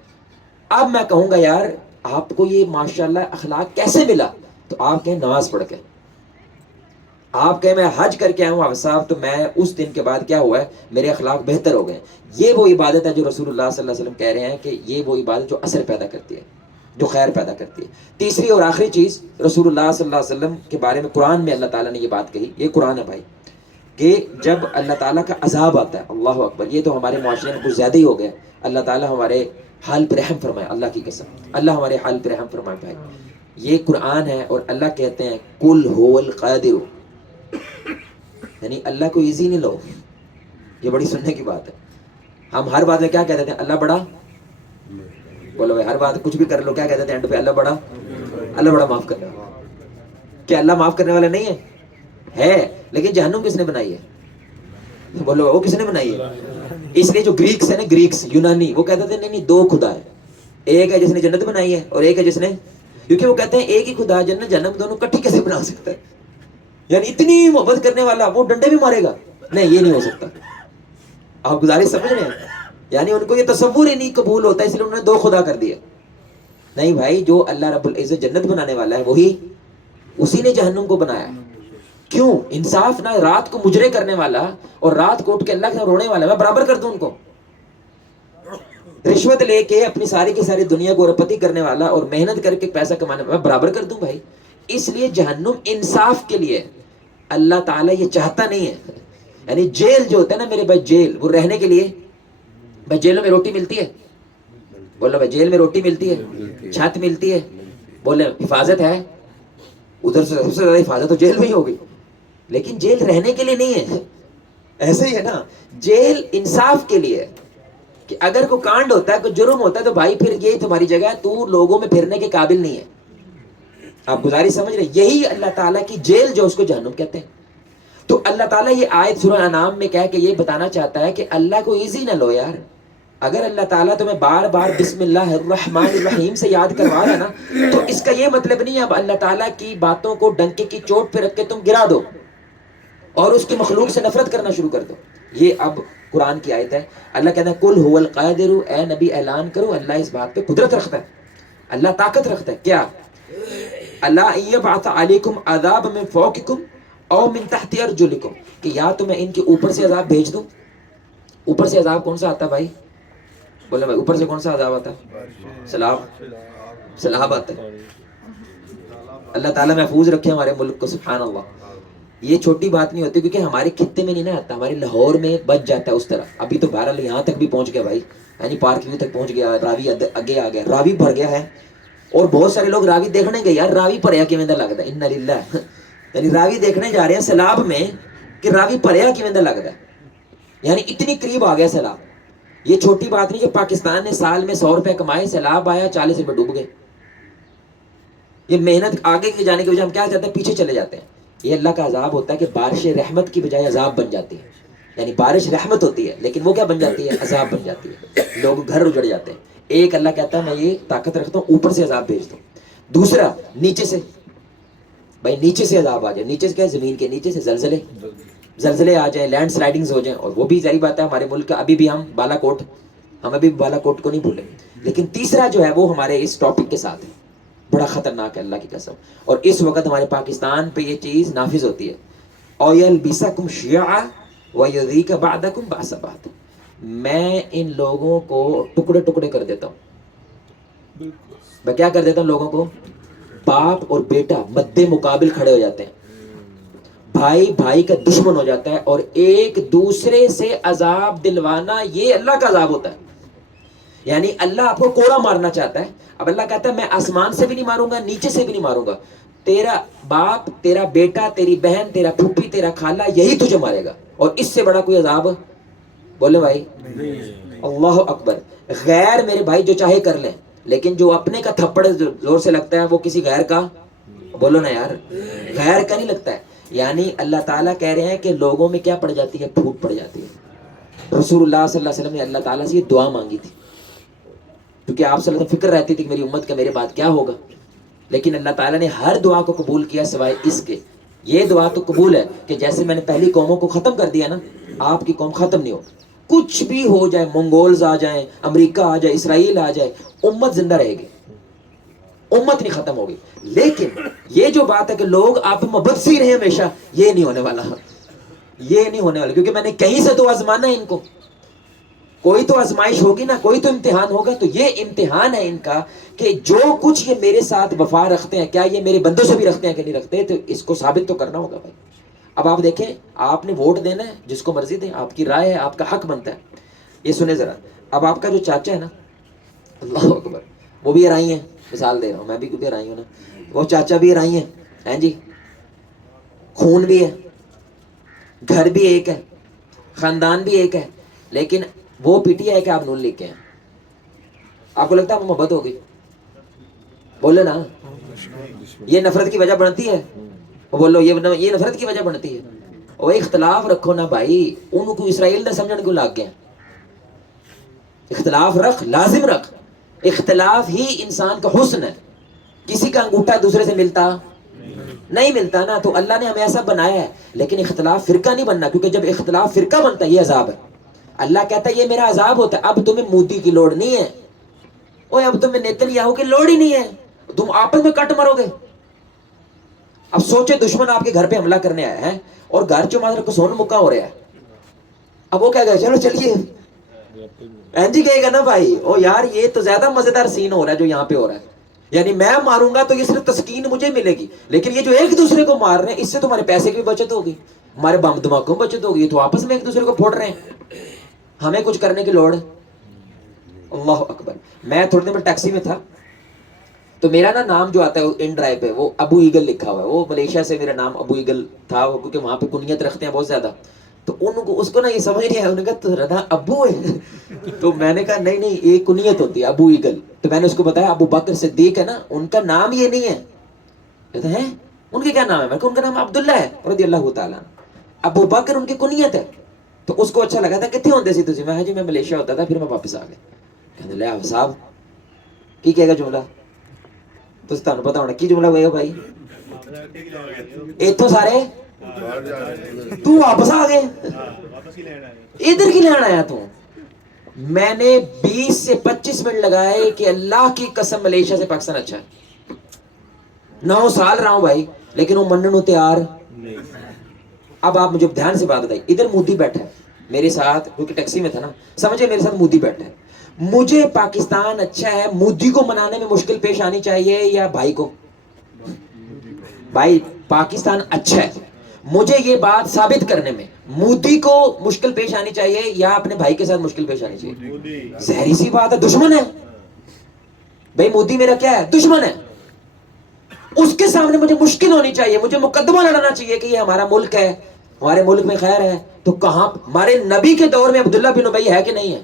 اب میں کہوں گا یار آپ کو یہ ماشاءاللہ اخلاق کیسے ملا؟ تو آپ کہیں نماز پڑھ کے، آپ کہیں میں حج کر کے آیا ہوں صاحب، تو میں اس دن کے بعد کیا ہوا ہے، میرے اخلاق بہتر ہو گئے۔ یہ وہ عبادت ہے جو رسول اللہ صلی اللہ علیہ وسلم کہہ رہے ہیں کہ یہ وہ عبادت جو اثر پیدا کرتی ہے، جو خیر پیدا کرتی ہے۔ تیسری اور آخری چیز رسول اللہ صلی اللہ علیہ وسلم کے بارے میں قرآن میں اللہ تعالیٰ نے یہ بات کہی، یہ قرآن ہے بھائی، کہ جب اللہ تعالیٰ کا عذاب آتا ہے، اللہ اکبر، یہ تو ہمارے معاشرے میں کچھ زیادہ ہی ہو گیا۔ اللہ تعالیٰ ہمارے حال پر رحم فرمائے، اللہ کی قسم، اللہ ہمارے حال پر رحم فرمائے بھائی۔ یہ قرآن ہے اور اللہ کہتے ہیں قل هو القادر، یعنی اللہ کو ایزی نہیں لو۔ یہ بڑی سننے کی بات ہے۔ ہم ہر بات میں کیا کہتے تھے؟ اللہ بڑا، بولو بھائی، ہر بات کچھ بھی کر لو کیا کہتے تھے اینڈ پہ؟ اللہ بڑا، اللہ بڑا معاف کرنے والا۔ کیا اللہ معاف کرنے والا نہیں ہے؟ لیکن جہنم کس نے بنائی ہے؟ بولو وہ کس نے بنائی ہے؟ اس لیے جو گریکس ہے نا، گریکس یونانی، وہ کہتے تھے نہیں نہیں دو خدا ہے، ایک ہے جس نے جنت بنائی ہے اور ایک ہے جس نے، کیونکہ وہ کہتے ہیں ایک ہی خدا جنت جہنم دونوں کٹھی کیسے بنا سکتا ہے؟ یعنی اتنی محبت کرنے والا وہ ڈنڈے بھی مارے گا؟ نہیں، یہ نہیں ہو سکتا۔ آپ گزارش سمجھ رہے ہیں؟ یعنی ان کو یہ تصور ہی نہیں قبول ہوتا، اس لیے انہوں نے دو خدا کر دیا۔ نہیں بھائی، جو اللہ رب العزت جنت بنانے والا ہے وہی، اسی نے جہنم کو بنایا ہے۔ کیوں؟ انصاف نہ، رات کو مجرے کرنے والا اور رات کو اٹھ کے اللہ کے رونے والا میں برابر کر دوں ان کو؟ رشوت لے کے اپنی ساری کی ساری دنیا کو ارپتی کرنے والا اور محنت کر کے پیسہ کمانے والا میں برابر کر دوں بھائی؟ اس لیے جہنم انصاف کے لیے، اللہ تعالیٰ یہ چاہتا نہیں ہے۔ یعنی جیل جو ہوتا ہے نا میرے بھائی، جیل وہ رہنے کے لیے، بھائی جیلوں میں روٹی ملتی ہے؟ بولو بھائی، جیل میں روٹی ملتی ہے، چھت ملتی ہے، بولے حفاظت ہے؟ ادھر سے سب سے زیادہ حفاظت تو جیل میں ہی ہوگی، لیکن جیل رہنے کے لیے نہیں ہے۔ ایسے ہی ہے نا، جیل انصاف کے لیے ہے کہ اگر کوئی کانڈ ہوتا ہے، کوئی جرم ہوتا ہے، تو بھائی پھر یہ تمہاری جگہ ہے، تو لوگوں میں پھرنے کے قابل نہیں ہے۔ آپ گزارش سمجھ رہے؟ یہی اللہ تعالیٰ کی جیل جو اس کو جہنم کہتے ہیں۔ تو اللہ تعالیٰ یہ آیت سورہ انعام میں کہہ کے یہ بتانا چاہتا ہے کہ اللہ کو ایزی نہ لو یار۔ اگر اللہ تعالیٰ تمہیں بار بار بسم اللہ الرحمن الرحیم سے یاد کروا رہا ہے نا، تو اس کا یہ مطلب نہیں ہے اب اللہ تعالیٰ کی باتوں کو ڈنکے کی چوٹ پہ رکھ کے تم گرا دو اور اس کی مخلوق سے نفرت کرنا شروع کر دو۔ یہ اب قرآن کی آیت ہے۔ اللہ کہتا ہے قل هو القادر، اے نبی اعلان کرو اللہ اس بات پہ قدرت رکھتا ہے، اللہ طاقت رکھتا ہے۔ کیا؟ اللہ یبعث علیکم عذاب من فوقکم او من تحت ارجلکم، کہ یا تو میں ان کے اوپر سے عذاب بھیج دوں۔ اوپر سے عذاب کون سا آتا ہے بھائی؟ بولے بھائی، اوپر سے کون سا عذاب آتا ہے؟ سیلاب آتا ہے۔ اللہ تعالیٰ محفوظ رکھے ہمارے ملک کو، سبحان اللہ۔ یہ چھوٹی بات نہیں ہوتی، کیونکہ ہمارے خطے میں نہیں نا آتا، ہمارے لاہور میں بچ جاتا ہے اس طرح. ابھی تو بہرحال یہاں تک بھی پہنچ گیا بھائی، یعنی پارک ویو تک پہنچ گیا، راوی اگے آ گیا، راوی بھر گیا ہے. اور بہت سارے لوگ راوی دیکھنے گئے، یار راوی پریا کیویں دا لگتا ہے، انا للہ، یعنی راوی دیکھنے جا رہے ہیں سیلاب میں کہ راوی پریا کیویں دا لگتا ہے، یعنی اتنی قریب آ گیا سیلاب. یہ چھوٹی بات نہیں کہ پاکستان نے سال میں 100 روپے کمائے، سیلاب آیا 40 روپے ڈوب گئے. یہ محنت آگے کی جانے کی وجہ ہم کیا چاہتے ہیں، پیچھے چلے جاتے ہیں. یہ اللہ کا عذاب ہوتا ہے کہ بارش رحمت کی بجائے عذاب بن جاتی ہے. یعنی بارش رحمت ہوتی ہے لیکن وہ کیا بن جاتی ہے، عذاب بن جاتی ہے، لوگ گھر اجڑ جاتے ہیں. ایک اللہ کہتا ہے میں یہ طاقت رکھتا ہوں اوپر سے عذاب بھیج دوں. دوسرا نیچے سے، بھائی نیچے سے عذاب آ جائے. نیچے سے کیا، زمین کے نیچے سے زلزلے آ جائیں، لینڈ سلائڈنگز ہو جائیں. اور وہ بھی ظاہر بات ہے ہمارے ملک کا ابھی بھی ہم بالا کوٹ، ہم ابھی بالا کوٹ کو نہیں بھولے. لیکن تیسرا جو ہے وہ ہمارے اس ٹاپک کے ساتھ ہے، بڑا خطرناک ہے اللہ کی قسم. اور اس وقت ہمارے پاکستان پہ یہ چیز نافذ ہوتی ہے، وَيَلْبِسَكُمْ شِيَعًا وَيُذِيقَ بَعْضَكُمْ بَأْسَ بَعْضٍ. میں ان لوگوں کو ٹکڑے ٹکڑے کر دیتا ہوں. میں کیا کر دیتا ہوں لوگوں کو، باپ اور بیٹا مد مقابل کھڑے ہو جاتے ہیں، بھائی بھائی کا دشمن ہو جاتا ہے، اور ایک دوسرے سے عذاب دلوانا یہ اللہ کا عذاب ہوتا ہے. یعنی اللہ آپ کو کوڑا مارنا چاہتا ہے. اب اللہ کہتا ہے میں آسمان سے بھی نہیں ماروں گا، نیچے سے بھی نہیں ماروں گا، تیرا باپ، تیرا بیٹا، تیری بہن، تیرا پھوپھی، تیرا خالہ یہی تجھے مارے گا. اور اس سے بڑا کوئی عذاب بولے بھائی، اللہ اکبر. غیر میرے بھائی جو چاہے کر لیں، لیکن جو اپنے کا تھپڑ زور سے لگتا ہے وہ کسی غیر کا، بولو نا یار، غیر کا نہیں لگتا ہے. یعنی اللہ تعالیٰ کہہ رہے ہیں کہ لوگوں میں کیا پڑ جاتی ہے، پھوٹ پڑ جاتی ہے. رسول اللہ صلی اللہ علیہ وسلم نے اللہ تعالیٰ سے یہ دعا مانگی تھی، کیونکہ آپ صلی اللہ علیہ وسلم فکر رہتی تھی کہ میری امت کا میرے بعد کیا ہوگا. لیکن اللہ تعالیٰ نے ہر دعا کو قبول کیا سوائے اس کے. یہ دعا تو قبول ہے کہ جیسے میں نے پہلی قوموں کو ختم کر دیا نا، آپ کی قوم ختم نہیں ہوگی. کچھ بھی ہو جائے، منگولز آ جائیں، امریکہ آ جائے، اسرائیل آ جائے، امت زندہ رہے گی، امت نہیں ختم ہوگی. لیکن یہ جو بات ہے کہ لوگ آپ مبتسی رہے ہمیشہ، یہ نہیں ہونے والا، یہ نہیں ہونے والا. کیونکہ میں نے کہیں سے تو آزمانا ہے ان کو، کوئی تو آزمائش ہوگی نا، کوئی تو امتحان ہوگا. تو یہ امتحان ہے ان کا کہ جو کچھ یہ میرے ساتھ وفا رکھتے ہیں، کیا یہ میرے بندوں سے بھی رکھتے ہیں کہ نہیں رکھتے. تو اس کو ثابت تو کرنا ہوگا بھائی. اب آپ دیکھیں، آپ نے ووٹ دینا ہے، جس کو مرضی دیں، آپ کی رائے ہے، آپ کا حق بنتا ہے. یہ سنیں ذرا، اب آپ کا جو چاچا ہے نا، اللہ اکبر، وہ بھی ارائی ہیں، مثال دے رہا ہوں، میں بھی کیونکہ ارائی ہوں نا، وہ چاچا بھی ارائی ہیں جی، خون بھی ہے، گھر بھی ایک ہے، خاندان بھی ایک ہے. لیکن وہ پی ٹی آئی کہ آپ نون لکھ کے ہیں، آپ کو لگتا ہے وہ محبت ہوگی؟ بولے نا، یہ نفرت کی وجہ بنتی ہے. بولو یہ نفرت کی وجہ بنتی ہے. وہ اختلاف رکھو نا بھائی، ان کو اسرائیل نے سمجھنے کو لاگ گیا. اختلاف رکھ، لازم رکھ. اختلاف ہی انسان کا حسن ہے. کسی کا انگوٹھا دوسرے سے ملتا نہیں ملتا نا، تو اللہ نے ہمیں ایسا بنایا ہے. لیکن اختلاف فرقہ نہیں بننا، کیونکہ جب اختلاف فرقہ بنتا ہے یہ عذاب ہے. اللہ کہتا ہے یہ میرا عذاب ہوتا ہے. اب تمہیں مودی کی لوڑ نہیں ہے، اوے اب تمہیں نیتن یاہو کی لوڑ ہی نہیں ہے، تم آپس میں کٹ مرو گے. اب سوچے دشمن آپ کے گھر پہ حملہ کرنے آیا ہے اور گھر چو مادر کو سون مکہ ہو رہا ہے. اب وہ کیا گئے، چلو چلیے جی کہے گا نا بھائی، او یار یہ تو زیادہ مزیدار سین ہو رہا ہے جو یہاں پہ ہو رہا ہے. یعنی میں ماروں گا تو یہ صرف تسکین مجھے ملے گی، لیکن یہ جو ایک دوسرے کو مار رہے ہیں اس سے تمہارے پیسے کی بھی بچت ہوگی، ہمارے بم دھماکوں کی بچت ہوگی. تو آپس میں ایک دوسرے کو پھوڑ رہے ہیں، ہمیں کچھ کرنے کی لوڑ. اللہ اکبر. میں تھوڑی دیر میں ٹیکسی میں تھا تو میرا نا نام جو آتا ہے ان ڈرائیو پہ وہ ابو ایگل لکھا ہوا ہے. وہ ملیشیا سے میرا نام ابو ایگل تھا، کیونکہ وہاں پہ کنیت رکھتے ہیں بہت زیادہ. تو ان کو اس کو نا یہ سمجھ نہیں آیا، انہوں نے کہا تو رضا ابو ہے. تو میں نے کہا نہیں نہیں، یہ کنیت ہوتی ہے ابو ایگل. تو میں نے اس کو بتایا ابو بکر صدیق ہے نا، ان کا نام یہ نہیں ہے. کہتے ہیں ان کے کیا نام ہے؟ میں کہا ان کا نام عبداللہ ہے رضی اللہ تعالیٰ. ابو بکر ان کی کنیت ہے. تو اس کو اچھا لگا تھا، کتنے ہوتے سی تجھے؟ میں جی میں ملیشیا ہوتا تھا، پھر میں واپس آ گیا. کہنے لے آپ صاحب کی کہے گا جملہ تو تمہیں پتا ہونا کی جملہ ہوئے گا بھائی. اتو سارے تو واپس آ گئے، ادھر کی لینا آیا تو. میں نے 20 سے 25 منٹ لگائے کہ اللہ کی قسم ملیشیا سے پاکستان اچھا ہے. 9 سال رہا ہوں بھائی، لیکن وہ منن کو تیار. اب آپ مجھے دھیان سے بات بتائیے، ادھر مودی بیٹھا ہے میرے ساتھ، کیونکہ ٹیکسی میں تھا نا، سمجھے میرے ساتھ مودی بیٹھا ہے. مجھے پاکستان اچھا ہے، مودی کو منانے میں مشکل پیش آنی چاہیے یا بھائی کو؟ بھائی پاکستان اچھا ہے، مجھے یہ بات ثابت کرنے میں مودی کو مشکل پیش آنی چاہیے یا اپنے بھائی کے ساتھ مشکل پیش آنی چاہیے؟ ظاہری سی بات ہے، دشمن ہے بھائی، مودی میرا کیا ہے؟ دشمن ہے. اس کے سامنے مجھے مشکل ہونی چاہیے، مجھے مقدمہ لڑنا چاہیے کہ یہ ہمارا ملک ہے، ہمارے ملک میں خیر ہے. تو کہاں ہمارے نبی کے دور میں عبداللہ بن ابی ہے کہ نہیں ہے؟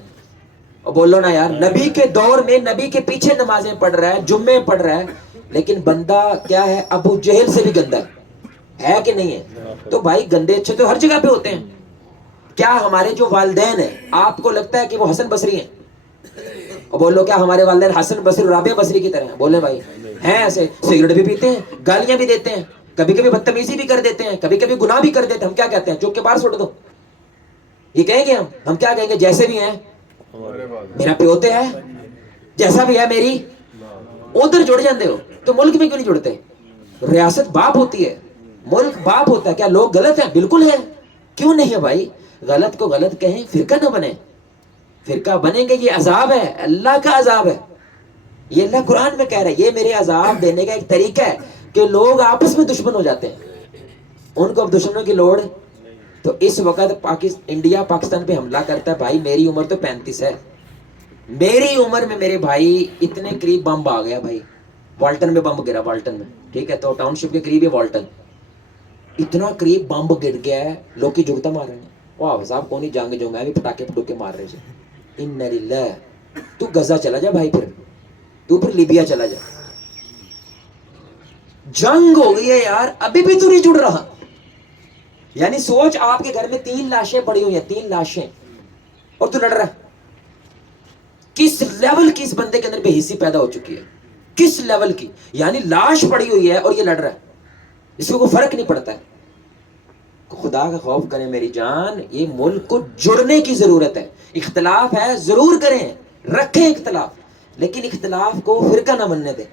اور بولو نا یار، نبی کے دور میں نبی کے پیچھے نمازیں پڑھ رہا ہے، جمعے پڑھ رہا ہے، لیکن بندہ کیا ہے؟ ابو جہل سے بھی گندا ہے کہ نہیں ہے؟ تو بھائی گندے اچھے تو ہر جگہ پہ ہوتے ہیں. کیا ہمارے جو والدین ہیں آپ کو لگتا ہے کہ وہ حسن بصری ہیں؟ اور بولو کیا ہمارے والدین حسن بصری رابعہ بصری کی طرح ہیں؟ بولے بھائی ہیں ایسے؟ سگریٹ بھی پیتے ہیں، گالیاں بھی دیتے ہیں، کبھی کبھی بدتمیزی بھی کر دیتے ہیں، کبھی کبھی گناہ بھی کر دیتے ہیں. ہم کیا کہتے ہیں؟ چوک کے باہر سٹ دو. یہ کہیں گے ہم کیا کہیں گے؟ جیسے بھی ہیں میرا پیوتے ہے، جیسا بھی ہے میری. ادھر جڑ جاندے ہو تو ملک میں کیوں نہیں جڑتے؟ ریاست باپ ہوتی ہے، ملک باپ ہوتا ہے. کیا لوگ غلط ہیں؟ بالکل ہیں. کیوں نہیں ہے بھائی؟ غلط کو غلط کہیں، فرقہ نہ بنے. فرقہ بنیں گے یہ عذاب ہے، اللہ کا عذاب ہے. یہ اللہ قرآن میں کہہ رہا ہے، یہ میرے عذاب دینے کا ایک طریقہ ہے کہ لوگ آپس میں دشمن ہو جاتے ہیں، ان کو اب دشمنوں کی لوڑ. تو اس وقت انڈیا پاکستان پہ حملہ کرتا ہے. بھائی میری عمر تو 35 ہے، میری عمر میں میرے بھائی اتنے قریب بم آ گیا. بھائی والٹن میں بم گرا، والٹن میں، ٹھیک ہے، تو ٹاؤن شپ کے قریب ہے والٹن. اتنا قریب بم گر گیا ہے، لوگ کی جگتا مار رہے ہیں. واہ صاحب کون ہی جانگ جو میں بھی پٹاخے پٹوکے مار رہے تھے. ان للہ. تو غزہ چلا جا بھائی، پھر لیبیا چلا جا. جنگ ہو گئی ہے یار، ابھی بھی تو نہیں جڑ رہا. یعنی سوچ، آپ کے گھر میں 3 لاشیں پڑی ہوئی ہیں، 3 لاشیں، اور تو لڑ رہا ہے. کس لیول کی اس بندے کے اندر بے حسی پیدا ہو چکی ہے، کس لیول کی. یعنی لاش پڑی ہوئی ہے اور یہ لڑ رہا ہے، اس کو کوئی فرق نہیں پڑتا ہے. خدا کا خوف کریں میری جان، یہ ملک کو جڑنے کی ضرورت ہے. اختلاف ہے ضرور کریں، رکھیں اختلاف، لیکن اختلاف کو فرقہ نہ بننے دیں.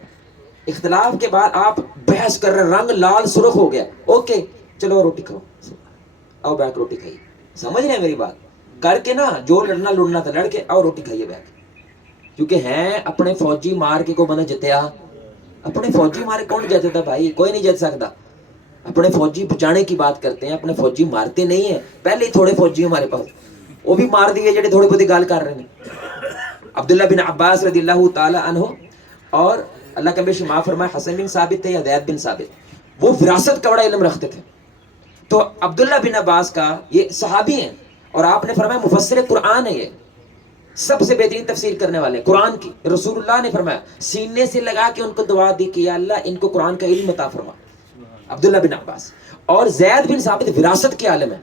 اختلاف کے بعد آپ بحث کر رہے، رنگ لال سرخ ہو گیا، اوکے چلو روٹی کھاؤ، آؤ بیٹھ روٹی کھائیے. سمجھ رہے ہیں میری بات؟ کر کے نا جو لڑنا تھا لڑ کے آؤ روٹی کھائیے بیٹھ. کیونکہ ہیں اپنے فوجی مار کے کو بنا جتیا. اپنے فوجی مارے کون جیتتا بھائی؟ کوئی نہیں جیت سکتا. اپنے فوجی بچانے کی بات کرتے ہیں، اپنے فوجی مارتے نہیں ہیں. پہلے ہی تھوڑے فوجی ہمارے پاس، وہ بھی مار دیے جڑے تھوڑی بہت گال کر رہے ہیں. عبداللہ بن عباس رضی اللہ تعالی عنہ، اور اللہ کا بے معاف فرمائے، حسن بن ثابت تھے یا زید بن ثابت، وہ وراثت کا بڑا علم رکھتے تھے. تو عبداللہ بن عباس کا، یہ صحابی ہیں، اور آپ نے فرمایا مفسر قرآن ہے، یہ سب سے بہترین تفسیر کرنے والے قرآن کی. رسول اللہ نے فرمایا، سینے سے لگا کے ان کو دعا دی کہ یا اللہ ان کو قرآن کا علم عطا فرما. عبداللہ بن عباس اور زید بن ثابت وراثت کے عالم ہیں.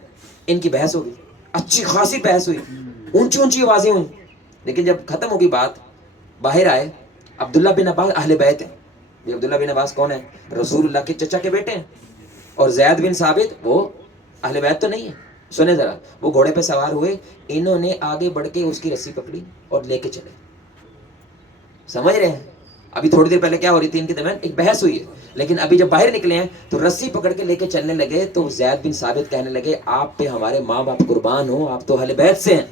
ان کی بحث ہو گئی، اچھی خاصی بحث ہوئی، اونچی اونچی آوازیں ہوئی. لیکن جب ختم ہوگی بات، باہر آئے. عبداللہ بن عباس اہل بیت ہیں. یہ عبداللہ بن عباس کون ہے؟ رسول اللہ کے چچا کے بیٹے ہیں. اور زید بن ثابت وہ اہل بیت تو نہیں ہے. سنیں ذرا، وہ گھوڑے پہ سوار ہوئے، انہوں نے آگے بڑھ کے اس کی رسی پکڑی اور لے کے چلے. سمجھ رہے ہیں؟ ابھی تھوڑی دیر پہلے کیا ہو رہی تھی ان کے درمیان؟ ایک بحث ہوئی ہے. لیکن ابھی جب باہر نکلے ہیں تو رسی پکڑ کے لے کے چلنے لگے. تو زید بن ثابت کہنے لگے، آپ پہ ہمارے ماں باپ قربان ہو، آپ تو اہل بیت سے ہیں.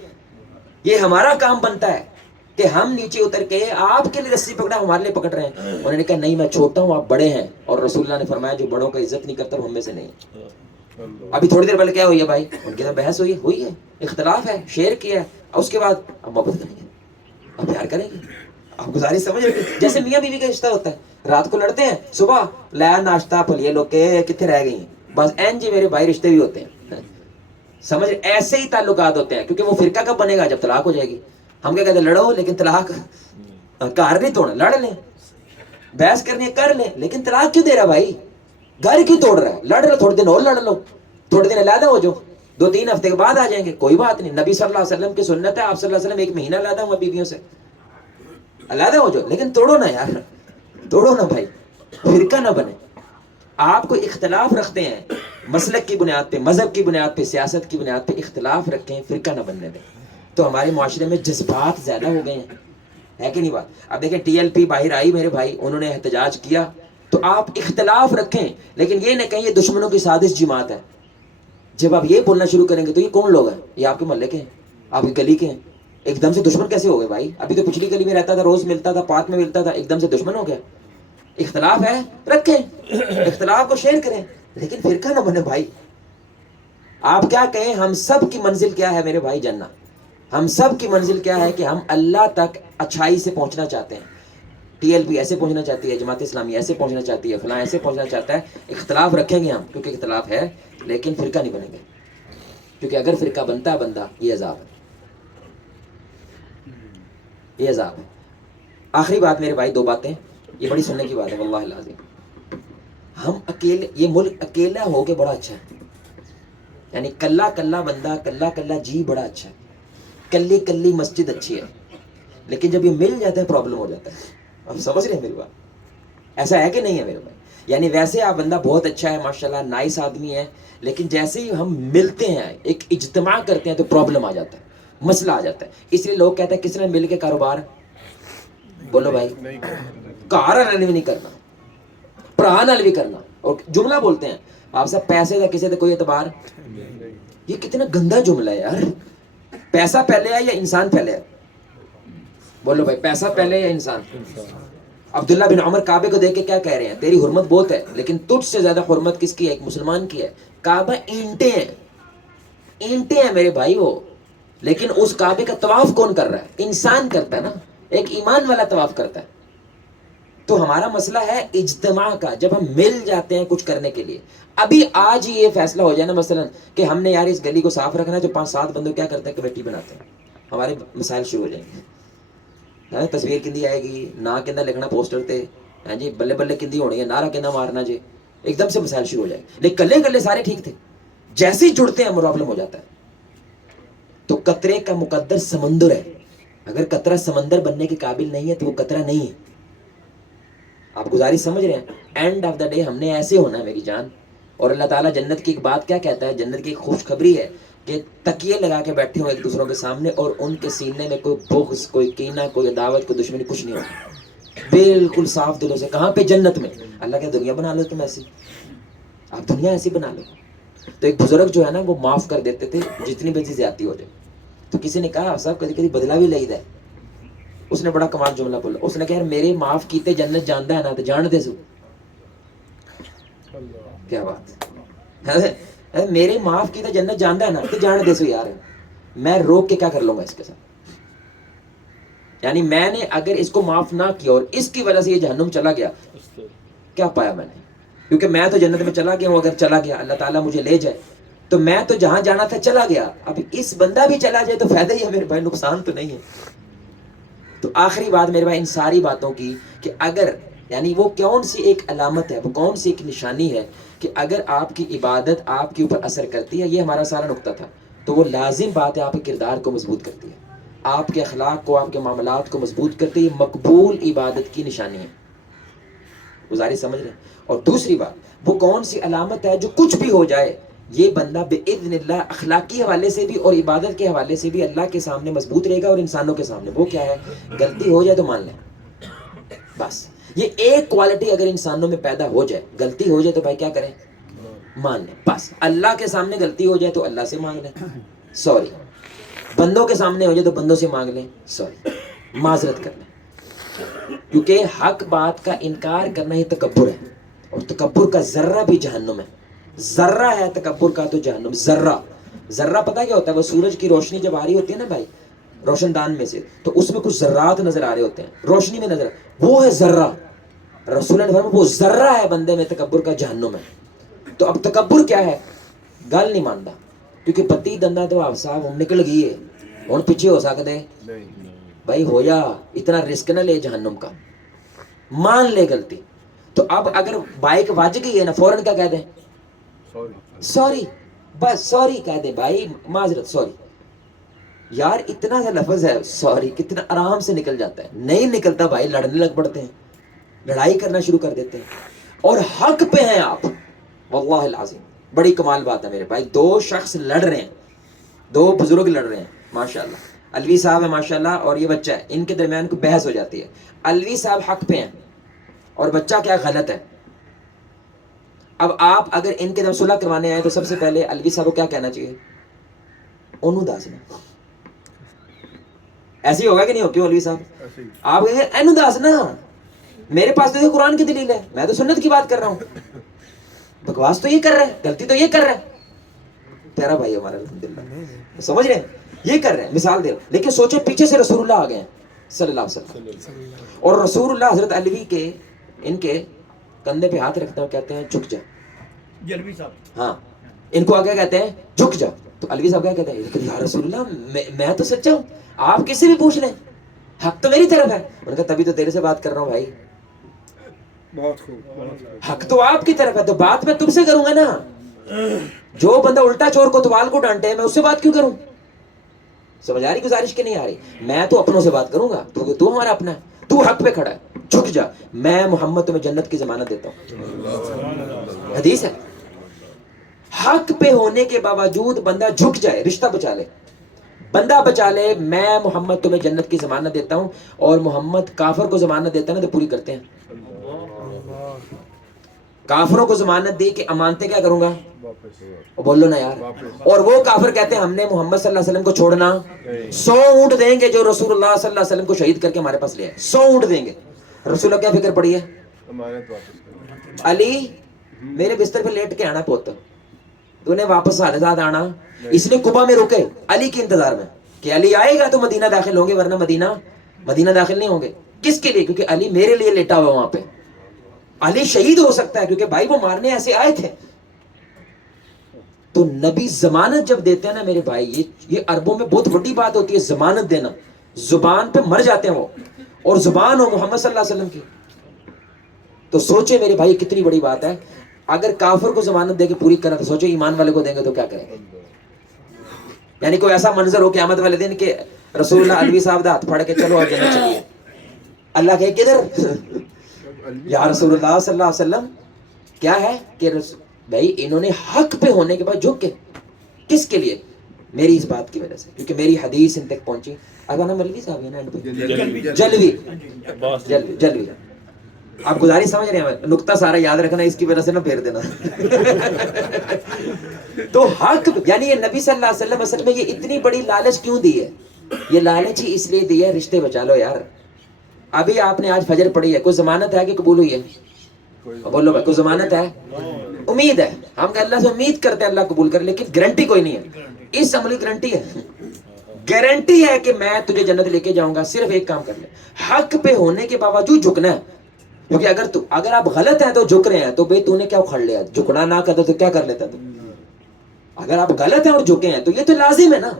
یہ ہمارا کام بنتا ہے کہ ہم نیچے اتر کے آپ کے لیے رسی پکڑا، ہمارے لیے پکڑ رہے ہیں. انہوں نے کہا نہیں، میں چھوٹا ہوں، آپ بڑے ہیں. اور رسول اللہ نے فرمایا جو بڑوں کا عزت نہیں کرتا وہ ہم میں سے نہیں. ابھی تھوڑی دیر پہلے کیا ہوئی ہے بھائی؟ ان کے بحث ہوئی ہے، اختلاف ہے، شیئر کیا ہے، اور اس کے بعد اب محبت کریں گے، اب پیار کریں گے. آپ گزارش سمجھ رہے؟ جیسے میاں بیوی کا رشتہ ہوتا ہے، رات کو لڑتے ہیں، صبح لایا ناشتہ پلیے لوگ کے کتنے رہ گئی ہیں، بس این جی میرے بھائی رشتے بھی ہوتے ہیں. سمجھ، ایسے ہی تعلقات ہوتے ہیں. کیونکہ وہ فرقہ کب بنے گا؟ جب طلاق ہو جائے گی. ہم کیا کہتے ہیں؟ لڑو لیکن طلاق کار نہیں توڑنا. لڑ لیں، بحث کرنی ہے کر لیں، لیکن طلاق کیوں دے رہا بھائی؟ گھر کیوں توڑ رہا ہے؟ لڑ رہا، تھوڑے دن اور لڑ لو، تھوڑے دن علیحدہ ہو جو، 2-3 ہفتے کے بعد آ جائیں گے، کوئی بات نہیں. نبی صلی اللہ علیہ وسلم کی سنت ہے، آپ صلی اللہ علیہ وسلم 1 مہینہ علیحدہ ہوا بیویوں سے، علیحدہ ہو جو، لیکن توڑو نا یار، توڑو نا بھائی، فرقہ نہ بنے. آپ کو اختلاف رکھتے ہیں مسلک کی بنیاد پہ، مذہب کی بنیاد پہ، سیاست کی بنیاد پہ اختلاف رکھیں، فرقہ نہ بننے دیں. تو ہمارے معاشرے میں جذبات زیادہ ہو گئے ہیں، ہے کہ نہیں بات؟ اب دیکھیں ٹی ایل پی باہر آئی میرے بھائی، انہوں نے احتجاج کیا. تو آپ اختلاف رکھیں، لیکن یہ نہ کہیں یہ دشمنوں کی سازش جماعت ہے. جب آپ یہ بولنا شروع کریں گے تو یہ کون لوگ ہیں؟ یہ آپ کے محلے کے ہیں، آپ کی گلی کے ہیں. ایک دم سے دشمن کیسے ہو گئے بھائی؟ ابھی تو پچھلی گلی میں رہتا تھا، روز ملتا تھا، پارک میں ملتا تھا، ایک دم سے دشمن ہو گیا. اختلاف ہے رکھیں، اختلاف کو شیئر کریں، لیکن فرقہ نہ بنے بھائی. آپ کیا کہیں ہم سب کی منزل کیا ہے میرے بھائی؟ جنت. ہم سب کی منزل کیا ہے کہ ہم اللہ تک اچھائی سے پہنچنا چاہتے ہیں. ٹی ایل پی ایسے پہنچنا چاہتی ہے, جماعت اسلامی ایسے پہنچنا چاہتی ہے, فلاں ایسے پہنچنا چاہتا ہے. اختلاف رکھیں گے ہم کیونکہ اختلاف ہے, لیکن فرقہ نہیں بنیں گے, کیونکہ اگر فرقہ بنتا ہے بندہ, یہ عذاب ہے, یہ عذاب ہے. آخری بات میرے بھائی, 2 باتیں, یہ بڑی سننے کی بات ہے واللہ العظیم. ہم اکیلے, یہ ملک اکیلا ہو کے بڑا اچھا ہے, یعنی کلا کلا بندہ, کلا کلا جی بڑا اچھا ہے, کلی کلی مسجد اچھی ہے, لیکن جب یہ مل جاتا ہے پرابلم ہو جاتا ہے. آپ سمجھ رہے ہیں میری بات؟ ایسا ہے کہ نہیں ہے میرے بھائی؟ یعنی ویسے آپ بندہ بہت اچھا ہے ماشاءاللہ, نائس آدمی ہے, لیکن جیسے ہی ہم ملتے ہیں, ایک اجتماع کرتے ہیں, تو پرابلم آ جاتا ہے, مسئلہ آ جاتا ہے. اس لیے لوگ کہتے ہیں کس نے مل کے کاروبار, بولو بھائی, کار نہیں کرنا, پرا نال بھی کرنا. اور جملہ بولتے ہیں آپ سب, پیسے کا کسی سے کوئی اعتبار. یہ کتنا گندا جملہ ہے یار. پیسہ پہلے ہے یا انسان پہلے ہے؟ بولو بھائی, پیسہ پہلے یا انسان؟ عبداللہ بن عمر کعبے کو دیکھ کے کیا کہہ رہے ہیں؟ تیری حرمت بہت ہے, لیکن تجھ سے زیادہ حرمت کس کی ہے؟ ایک مسلمان کی ہے. کعبہ اینٹیں ہیں, اینٹیں ہیں میرے بھائی وہ, لیکن اس کعبے کا طواف کون کر رہا ہے؟ انسان کرتا ہے نا, ایک ایمان والا طواف کرتا ہے. تو ہمارا مسئلہ ہے اجتماع کا, جب ہم مل جاتے ہیں کچھ کرنے کے لیے. ابھی آج ہی یہ فیصلہ ہو جائے نا مثلا کہ ہم نے یار اس گلی کو صاف رکھنا ہے, جو 5-7 بندوں کیا کرتے ہیں, کمیٹی بناتے ہیں, ہمارے مسائل شروع ہو جائیں گے. تصویر کندی آئے گی, نا کندہ لکھنا پوسٹر تے, ہاں جی بلے بلے کندی ہونی ہے, نعرہ کندہ مارنا جی, ایک دم سے مسائل شروع ہو جائے. لیکن کلے کلے سارے ٹھیک تھے, جیسے ہی جڑتے ہیں پرابلم ہو جاتا ہے. تو قطرے کا مقدر سمندر ہے, اگر قطرہ سمندر بننے کے قابل نہیں ہے تو وہ قطرہ نہیں ہے. آپ گزارش سمجھ رہے ہیں؟ اینڈ آف دا ڈے ہم نے ایسے ہونا ہے میری جان. اور اللہ تعالیٰ جنت کی ایک بات کیا کہتا ہے, جنت کی ایک خوشخبری ہے کہ تکیے لگا کے بیٹھے ہوں ایک دوسروں کے سامنے, اور ان کے سینے میں کوئی بغض, کوئی کینہ, کوئی عداوت, کوئی دشمنی, کچھ نہیں ہوگا. بالکل صاف دلوں سے. کہاں پہ؟ جنت میں. اللہ کہ دنیا بنا لو تم ایسی, آپ دنیا ایسی بنا لو. تو ایک بزرگ جو ہے نا وہ معاف کر دیتے تھے جتنی بھی زیادتی ہو جائے. تو کسی نے کہا صاحب کبھی کبھی بدلا بھی لئی ہے. اس نے بڑا کمال جملہ بولا, اس نے کہا یار میرے معاف کیتے جنت جاندا ہے نا, تو جان دے سو. کیا بات ہے, میرے معاف کیتے جنت جاندا ہے نا, تو جان دے سو یار. میں روک کے کیا کر لوں گا اس کے ساتھ؟ یعنی میں نے اگر اس کو معاف نہ کیا اور اس کی وجہ سے یہ جہنم چلا گیا, کیا پایا میں نے؟ کیونکہ میں تو جنت میں چلا گیا ہوں. اگر چلا گیا, اللہ تعالیٰ مجھے لے جائے, تو میں تو جہاں جانا تھا چلا گیا. اب اس بندہ بھی چلا جائے تو فائدہ ہی ہے میرے بھائی, نقصان تو نہیں ہے. تو آخری بات میرے بھائی ان ساری باتوں کی, کہ اگر یعنی وہ کون سی ایک علامت ہے, وہ کون سی ایک نشانی ہے کہ اگر آپ کی عبادت آپ کے اوپر اثر کرتی ہے, یہ ہمارا سارا نقطہ تھا, تو وہ لازم بات ہے آپ کے کردار کو مضبوط کرتی ہے, آپ کے اخلاق کو, آپ کے معاملات کو مضبوط کرتی ہے. یہ مقبول عبادت کی نشانی ہے. گزارش سمجھ رہے ہیں؟ اور دوسری بات, وہ کون سی علامت ہے جو کچھ بھی ہو جائے یہ بندہ باذن اللہ اخلاقی حوالے سے بھی اور عبادت کے حوالے سے بھی اللہ کے سامنے مضبوط رہے گا, اور انسانوں کے سامنے. وہ کیا ہے؟ غلطی ہو جائے تو مان لیں, بس. یہ ایک کوالٹی اگر انسانوں میں پیدا ہو جائے, غلطی ہو جائے تو بھائی کیا کریں؟ مان لیں, بس. اللہ کے سامنے غلطی ہو جائے تو اللہ سے مانگ لیں سوری, بندوں کے سامنے ہو جائے تو بندوں سے مانگ لیں سوری, معذرت کر لیں. کیونکہ حق بات کا انکار کرنا ہی تکبر ہے, اور تکبر کا ذرہ بھی جہنم ہے. ذرہ ہے تکبر کا تو جہنم. ذرہ, ذرہ پتہ کیا ہوتا ہے؟ وہ سورج کی روشنی جب آ رہی ہوتی ہے نا بھائی, روشن دان میں سے, تو اس میں کچھ ذرات نظر آ رہے ہوتے ہیں, روشنی میں نظر, وہ ہے ذرہ. رسول نے فرمایا وہ ذرہ ہے بندے میں تکبر کا, جہنم ہے. تو اب تکبر کیا ہے؟ گل نہیں مانتا, کیونکہ بتی دندا تو آپ صاحب ہم نکل گئی ہے, ہوں پیچھے ہو سکتے بھائی, ہو جا, اتنا رسک نہ لے جہنم کا, مان لے غلطی. تو اب اگر بائک وج گئی ہے نا, فوراً کیا کہہ دیں؟ سوری, بس سوری کہہ دیں بھائی, معذرت, سوری. یار اتنا سا لفظ ہے سوری, کتنا آرام سے نکل جاتا ہے. نہیں نکلتا بھائی, لڑنے لگ پڑتے ہیں, لڑائی کرنا شروع کر دیتے ہیں, اور حق پہ ہیں آپ. واللہ العظیم بڑی کمال بات ہے میرے بھائی, 2 شخص لڑ رہے ہیں, 2 بزرگ لڑ رہے ہیں ماشاءاللہ. الوی صاحب ہے ماشاءاللہ, اور یہ بچہ ہے, ان کے درمیان کوئی بحث ہو جاتی ہے. الوی صاحب حق پہ ہیں اور بچہ کیا غلط ہے. اب آپ اگر ان کے دم صلح کروانے آئے تو سب سے پہلے الوی صاحب کو کیا کہنا چاہیے؟ انہوں داسنا. ایسے ہی ہوگا کہ نہیں ہو؟ کیوں الوی صاحب آپ کہیں گے اینو داسنا, میرے پاس تو یہ قرآن کی دلیل ہے, میں تو سنت کی بات کر رہا ہوں, بکواس تو یہ کر رہا ہے, غلطی تو یہ کر رہا ہے. پیارا بھائی ہمارا الحمدللہ. سمجھ رہے ہیں؟ یہ کر رہے ہیں مثال دے رہے ہیں. لیکن سوچے پیچھے سے رسول اللہ آ گئے ہیں صلی اللہ علیہ وسلم, اور رسول اللہ حضرت علی کے ان کے کندھے پہ ہاتھ رکھتے ہیں اور کہتے ہیں جھک جا. جلوی صاحب ہاں, ان کو آگے کہتے ہیں جھک جا. تو علوی صاحب کیا کہتے ہیں, لیکن یا رسول اللہ میں تو سچا ہوں, آپ کس سے بھی پوچھ لیں, حق تو میری طرف ہے. انہوں نے کہا تبھی تو تیرے سے بات کر رہا ہوں بھائی, بہت خوب. حق تو آپ کی طرف ہے, تو بات میں تم سے کروں گا نا. جو بندہ الٹا چور کوتوال کو ڈانٹے میں اس سے بات کیوں کروں؟ سمجھ آ رہی گزارش کی نہیں آ رہی؟ میں تو اپنوں سے بات کروں گا, تو ہمارا اپنا ہے, تو حق پہ کھڑا ہے, جھک جا. میں محمد تمہیں جنت کی ضمانت دیتا ہوں, حدیث ہے. حق پہ ہونے کے باوجود بندہ جھک جائے, رشتہ بچا لے, بندہ بچا لے, میں محمد تمہیں جنت کی ضمانت دیتا ہوں. اور محمد کافر کو ضمانت دیتا ہے نا تو پوری کرتے ہیں. کافروں کو ضمانت دی کہ امانتیں کیا کروں گا, بولو نا یار. اور وہ کافر کہتے ہیں ہم نے محمد صلی اللہ علیہ وسلم کو چھوڑنا, 100 اونٹ دیں گے جو رسول اللہ صلی اللہ علیہ وسلم کو شہید کر کے ہمارے پاس لے آئے, 100 اونٹ دیں گے. رسول اللہ کیا فکر پڑی ہے, علی میرے بستر پہ لیٹ کے آنا پوت, تو نے واپس ساتھ آنا. اس لیے قبا میں رکے علی کے انتظار میں کہ علی آئے گا تو مدینہ داخل ہوں گے, ورنہ مدینہ داخل نہیں ہوں گے. کس کے لیے؟ کیونکہ علی میرے لیے لیٹا ہوا وہاں پہ. علی شہید ہو سکتا ہے کیونکہ بھائی وہ مارنے ایسے آئے تھے. تو نبی ضمانت جب دیتے ہیں نا میرے بھائی, یہ عربوں میں بہت بڑی بات ہوتی ہے ضمانت دینا. زبان پہ مر جاتے ہیں وہ, اور زبان ہو محمد صلی اللہ علیہ وسلم کی. تو سوچے میرے بھائی کتنی بڑی بات ہے. اگر کافر کو ضمانت دے کے پوری کرنا تو سوچے ایمان والے کو دیں گے تو کیا کریں گے. یعنی کوئی ایسا منظر ہو قیامت والے دن کہ رسول اللہ علوی صاحب دا ہاتھ پھڑ کے چلو اب جنت چلیے, اللہ کہے کدھر, یا رسول اللہ صلی اللہ علیہ وسلم. کیا ہے کہ بھائی انہوں نے حق پہ ہونے کے بعد جھک کے, کس کے لیے؟ میری اس بات کی وجہ سے, کیونکہ میری حدیث ان تک پہنچی. اگر نا ملوی صاحب ہے نا جلوی. آپ گزارش سمجھ رہے ہیں, نقطہ سارا یاد رکھنا, اس کی وجہ سے نہ پھیر دینا. تو حق یعنی یہ نبی صلی اللہ علیہ وسلم اصل میں یہ اتنی بڑی لالچ کیوں دی ہے؟ یہ لالچ ہی اس لیے دی ہے رشتے بچا لو یار. ابھی آپ نے آج فجر پڑھی ہے, کوئی ضمانت ہے کہ قبول ہوئی ہے؟ بولو بھائی, کوئی ضمانت ہے؟ امید ہے, ہم اللہ سے امید کرتے ہیں اللہ قبول کرے, لیکن گارنٹی کوئی نہیں ہے. اس عملی گارنٹی ہے, گارنٹی ہے کہ میں تجھے جنت لے کے جاؤں گا. صرف ایک کام کر لے, حق پہ ہونے کے باوجود جھکنا ہے. کیونکہ اگر آپ غلط ہیں تو جھک رہے ہیں, تو بھئی تو نے کیا اکھڑ لیا؟ جھکنا نہ کرتا تو کیا کر لیتا تو؟ اگر آپ غلط ہیں اور جھکے ہیں تو یہ تو لازم ہے نا.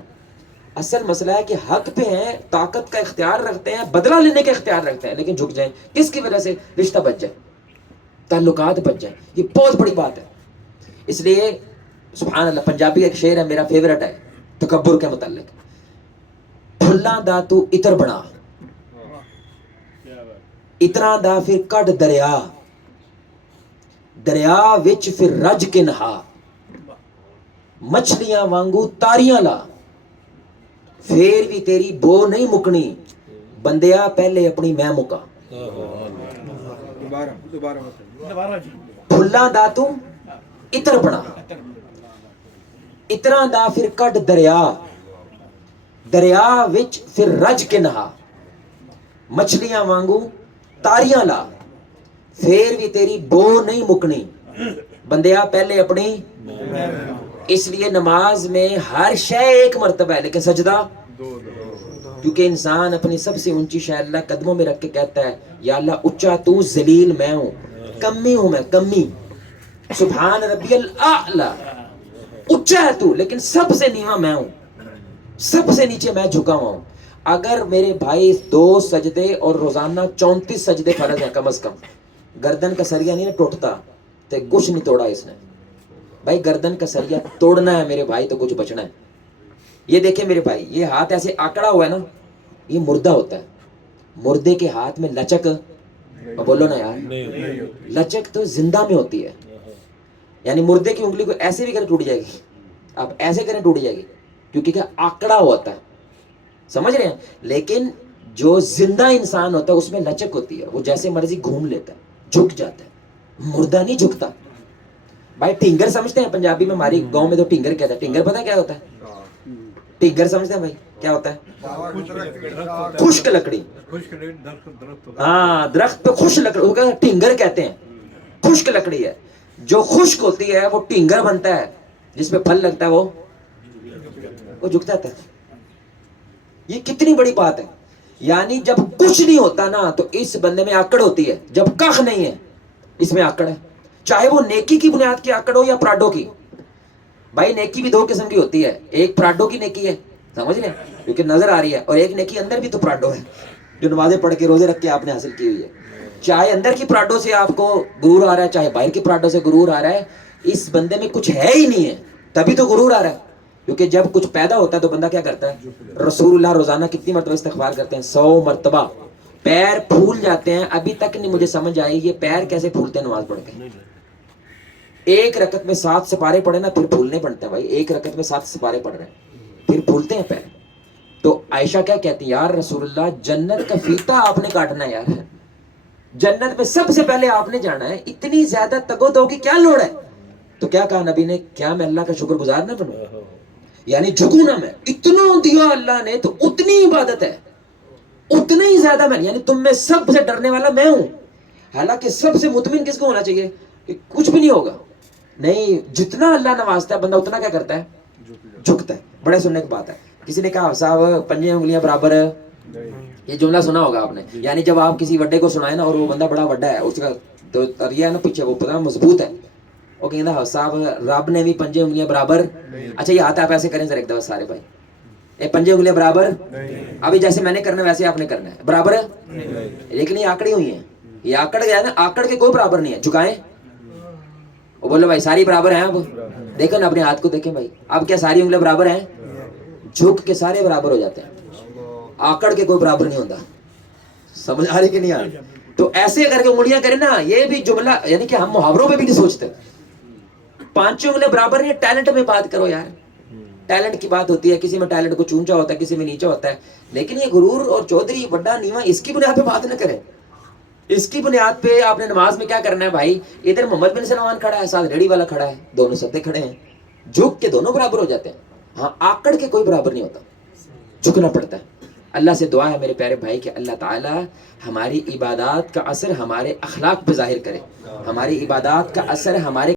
اصل مسئلہ ہے کہ حق پہ ہیں, طاقت کا اختیار رکھتے ہیں, بدلہ لینے کا اختیار رکھتے ہیں, لیکن جھک جائیں. کس کی وجہ سے؟ رشتہ بچ جائے, تعلقات بچ جائیں. یہ بہت بڑی بات ہے. اس لیے سبحان اللہ, پنجابی ایک شعر ہے میرا فیورٹ ہے تکبر کے متعلق, پھلاں دا تو اتر بنا, اتنا دا پھر کڈ دریا, دریا وچ پھر رج کے نہا, مچھلیاں وانگو تاریاں لا, پھر بھی تیری بو نہیں مکنی, بندیا پہلے اپنی میں مکا. پھلاں دا تو اتر بنا, اتنا دا پھر کڈ دریا, دریا وچ پھر رج کے نہا, مچھلیاں وانگو تاریاں لا, پھر بھی تیری بو نہیں مکنی, بندیا پہلے اپنی. اس لیے نماز میں ہر شے ایک مرتبہ ہے لیکن سجدہ, کیونکہ انسان اپنی سب سے اونچی شے اللہ قدموں میں رکھ کے کہتا ہے یا اللہ اونچا تو, ذلیل میں ہوں, کمی ہوں میں, کمی. سبحان ربی الاعلی, اونچا ہے تو لیکن سب سے نیواں میں ہوں, سب سے نیچے میں جھکا ہوا ہوں. اگر میرے بھائی 2 سجدے اور روزانہ 34 سجدے فرض ہیں کم از کم, گردن کا سریا نہیں ٹوٹتا تو کچھ نہیں توڑا اس نے. بھائی گردن کا سریا توڑنا ہے میرے بھائی تو کچھ بچنا ہے. یہ دیکھیں میرے بھائی, یہ ہاتھ ایسے آکڑا ہوا ہے نا, یہ مردہ ہوتا ہے. مردے کے ہاتھ میں لچک, بولو نا یار, لچک تو زندہ میں ہوتی ہے. یعنی مردے کی انگلی کو ایسے بھی کریں ٹوٹ جائے گی, آپ ایسے کریں ٹوٹ جائے گی, کیونکہ کیا آکڑا ہوتا ہے, سمجھ رہے ہیں. لیکن جو زندہ انسان ہوتا ہے اس میں لچک ہوتی ہے, وہ جیسے مرضی گھوم لیتا ہے, جھک جاتا ہے. مردہ نہیں جھکتا. بھائی ٹینگر سمجھتے ہیں پنجابی میں, ہماری گاؤں میں تو ٹینگر کہتا ہے. ٹینگر پتہ کیا ہوتا ہے؟ ٹینگر سمجھتے ہیں بھائی کیا ہوتا ہے؟ خشک لکڑی. ہاں, درخت پہ خشک لکڑی وہ ٹینگر کہتے ہیں. خشک لکڑی ہے جو خشک ہوتی ہے وہ ٹینگر بنتا ہے, جس پہ پھل لگتا ہے وہ وہ جھک جاتا ہے. یہ کتنی بڑی بات ہے. یعنی جب کچھ نہیں ہوتا نا تو اس بندے میں آکڑ ہوتی ہے, جب کخ نہیں ہے اس میں آکڑ ہے, چاہے وہ نیکی کی بنیاد کی آکڑ ہو یا پراڈو کی. بھائی نیکی بھی دو قسم کی ہوتی ہے, ایک پراڈو کی نیکی ہے, سمجھ لیں, کیونکہ نظر آ رہی ہے, اور ایک نیکی اندر بھی تو پراڈو ہے, جو نمازیں پڑھ کے روزے رکھ کے آپ نے حاصل کی ہوئی ہے. چاہے اندر کی پراڈو سے آپ کو غرور آ رہا ہے, چاہے باہر کی پراڈو سے غرور آ رہا ہے, اس بندے میں کچھ ہے ہی نہیں ہے تبھی تو غرور آ رہا ہے. کیونکہ جب کچھ پیدا ہوتا ہے تو بندہ کیا کرتا ہے؟ رسول اللہ روزانہ کتنی مرتبہ استغفار کرتے ہیں؟ 100 مرتبہ. پیر پھول جاتے ہیں, ابھی تک نہیں مجھے سمجھ آئی یہ پیر کیسے پھولتے ہیں نماز پڑھ کے. ایک رکعت میں 7 سپارے پڑھے نا پھر پھولنے پڑتے ہیں بھائی, ایک رکعت میں 7 سپارے پڑھ رہے ہیں پھر پھولتے ہیں پیر. تو عائشہ کیا کہتی ہیں, یار رسول اللہ جنت کا فیتا آپ نے کاٹنا ہے یار, جنت میں سب سے پہلے آپ نے جانا ہے, اتنی زیادہ تگو دو کی کیا لوڑ ہے؟ تو کیا کہا نبی نے, کیا میں اللہ کا شکر گزار نہ بنوں؟ یعنی جھکوں نا میں, اتنا دیا اللہ نے تو اتنی عبادت ہے, اتنا ہی زیادہ میں, یعنی تم میں سب سے ڈرنے والا میں ہوں. حالانکہ سب سے مطمئن کس کو ہونا چاہیے کہ کچھ بھی نہیں ہوگا. نہیں, جتنا اللہ نوازتا ہے بندہ اتنا کیا کرتا ہے؟ جھکتا ہے. بڑے سننے کی بات ہے. کسی نے کہا صاحب پنجے انگلیاں برابر ہے, یہ جملہ سنا ہوگا آپ نے. یعنی جب آپ کسی وڈے کو سنائے نا اور وہ بندہ بڑا وڈا ہے, اس کا یہ ہے نا پیچھے وہ پتہ مضبوط ہے, وہ کہتا صاحب رب نے بھی پنجے انگلیاں برابر. اچھا یہ ہاتھ آپ ایسے کریں ذرا ایک دفعہ سارے بھائی, یہ پنجے انگلیاں برابر, ابھی جیسے میں نے کرنا ویسے آپ نے کرنا ہے, برابر ہے. لیکن یہ آکڑی ہوئی ہیں, یہ آکڑ گیا نا, آکڑ کے کوئی برابر نہیں ہے. جھکائیں, وہ بولو بھائی ساری برابر ہیں. اب دیکھو نا اپنے ہاتھ کو دیکھیں بھائی, اب کیا ساری انگلیاں برابر ہیں؟ جھک کے سارے برابر ہو جاتے ہیں, آکڑ کے کوئی برابر نہیں ہوتا. سمجھ آ رہی کہ نہیں آ رہی؟ تو ایسے کر کے انگلیاں کریں نا, یہ بھی جملہ یعنی کہ ہم محاوروں پہ بھی نہیں سوچتے. 5 انگلیاں برابر نہیں, ٹیلنٹ میں بات کرو یار. ٹیلنٹ کی بات ہوتی ہے, کسی میں ٹیلنٹ کچھ اونچا ہوتا ہے, کسی میں نیچا ہوتا ہے. لیکن یہ غرور اور چودھری بڑا نیواں, اس کی بنیاد پہ بات نہ کریں. اس کی بنیاد پہ آپ نے نماز میں کیا کرنا ہے بھائی؟ ادھر محمد بن سلمان کھڑا ہے, ساتھ ریڑھی والا کھڑا ہے, دونوں سدے کھڑے ہیں, جھک کے دونوں برابر ہو جاتے ہیں. ہاں آکڑ کے کوئی برابر نہیں ہوتا, جھکنا پڑتا ہے. اللہ سے دعا ہے میرے پیارے بھائی کہ اللہ تعالی ہماری عبادات کا اثر ہمارے اخلاق پہ ظاہر کرے, ہماری عبادات کا اثر ہمارے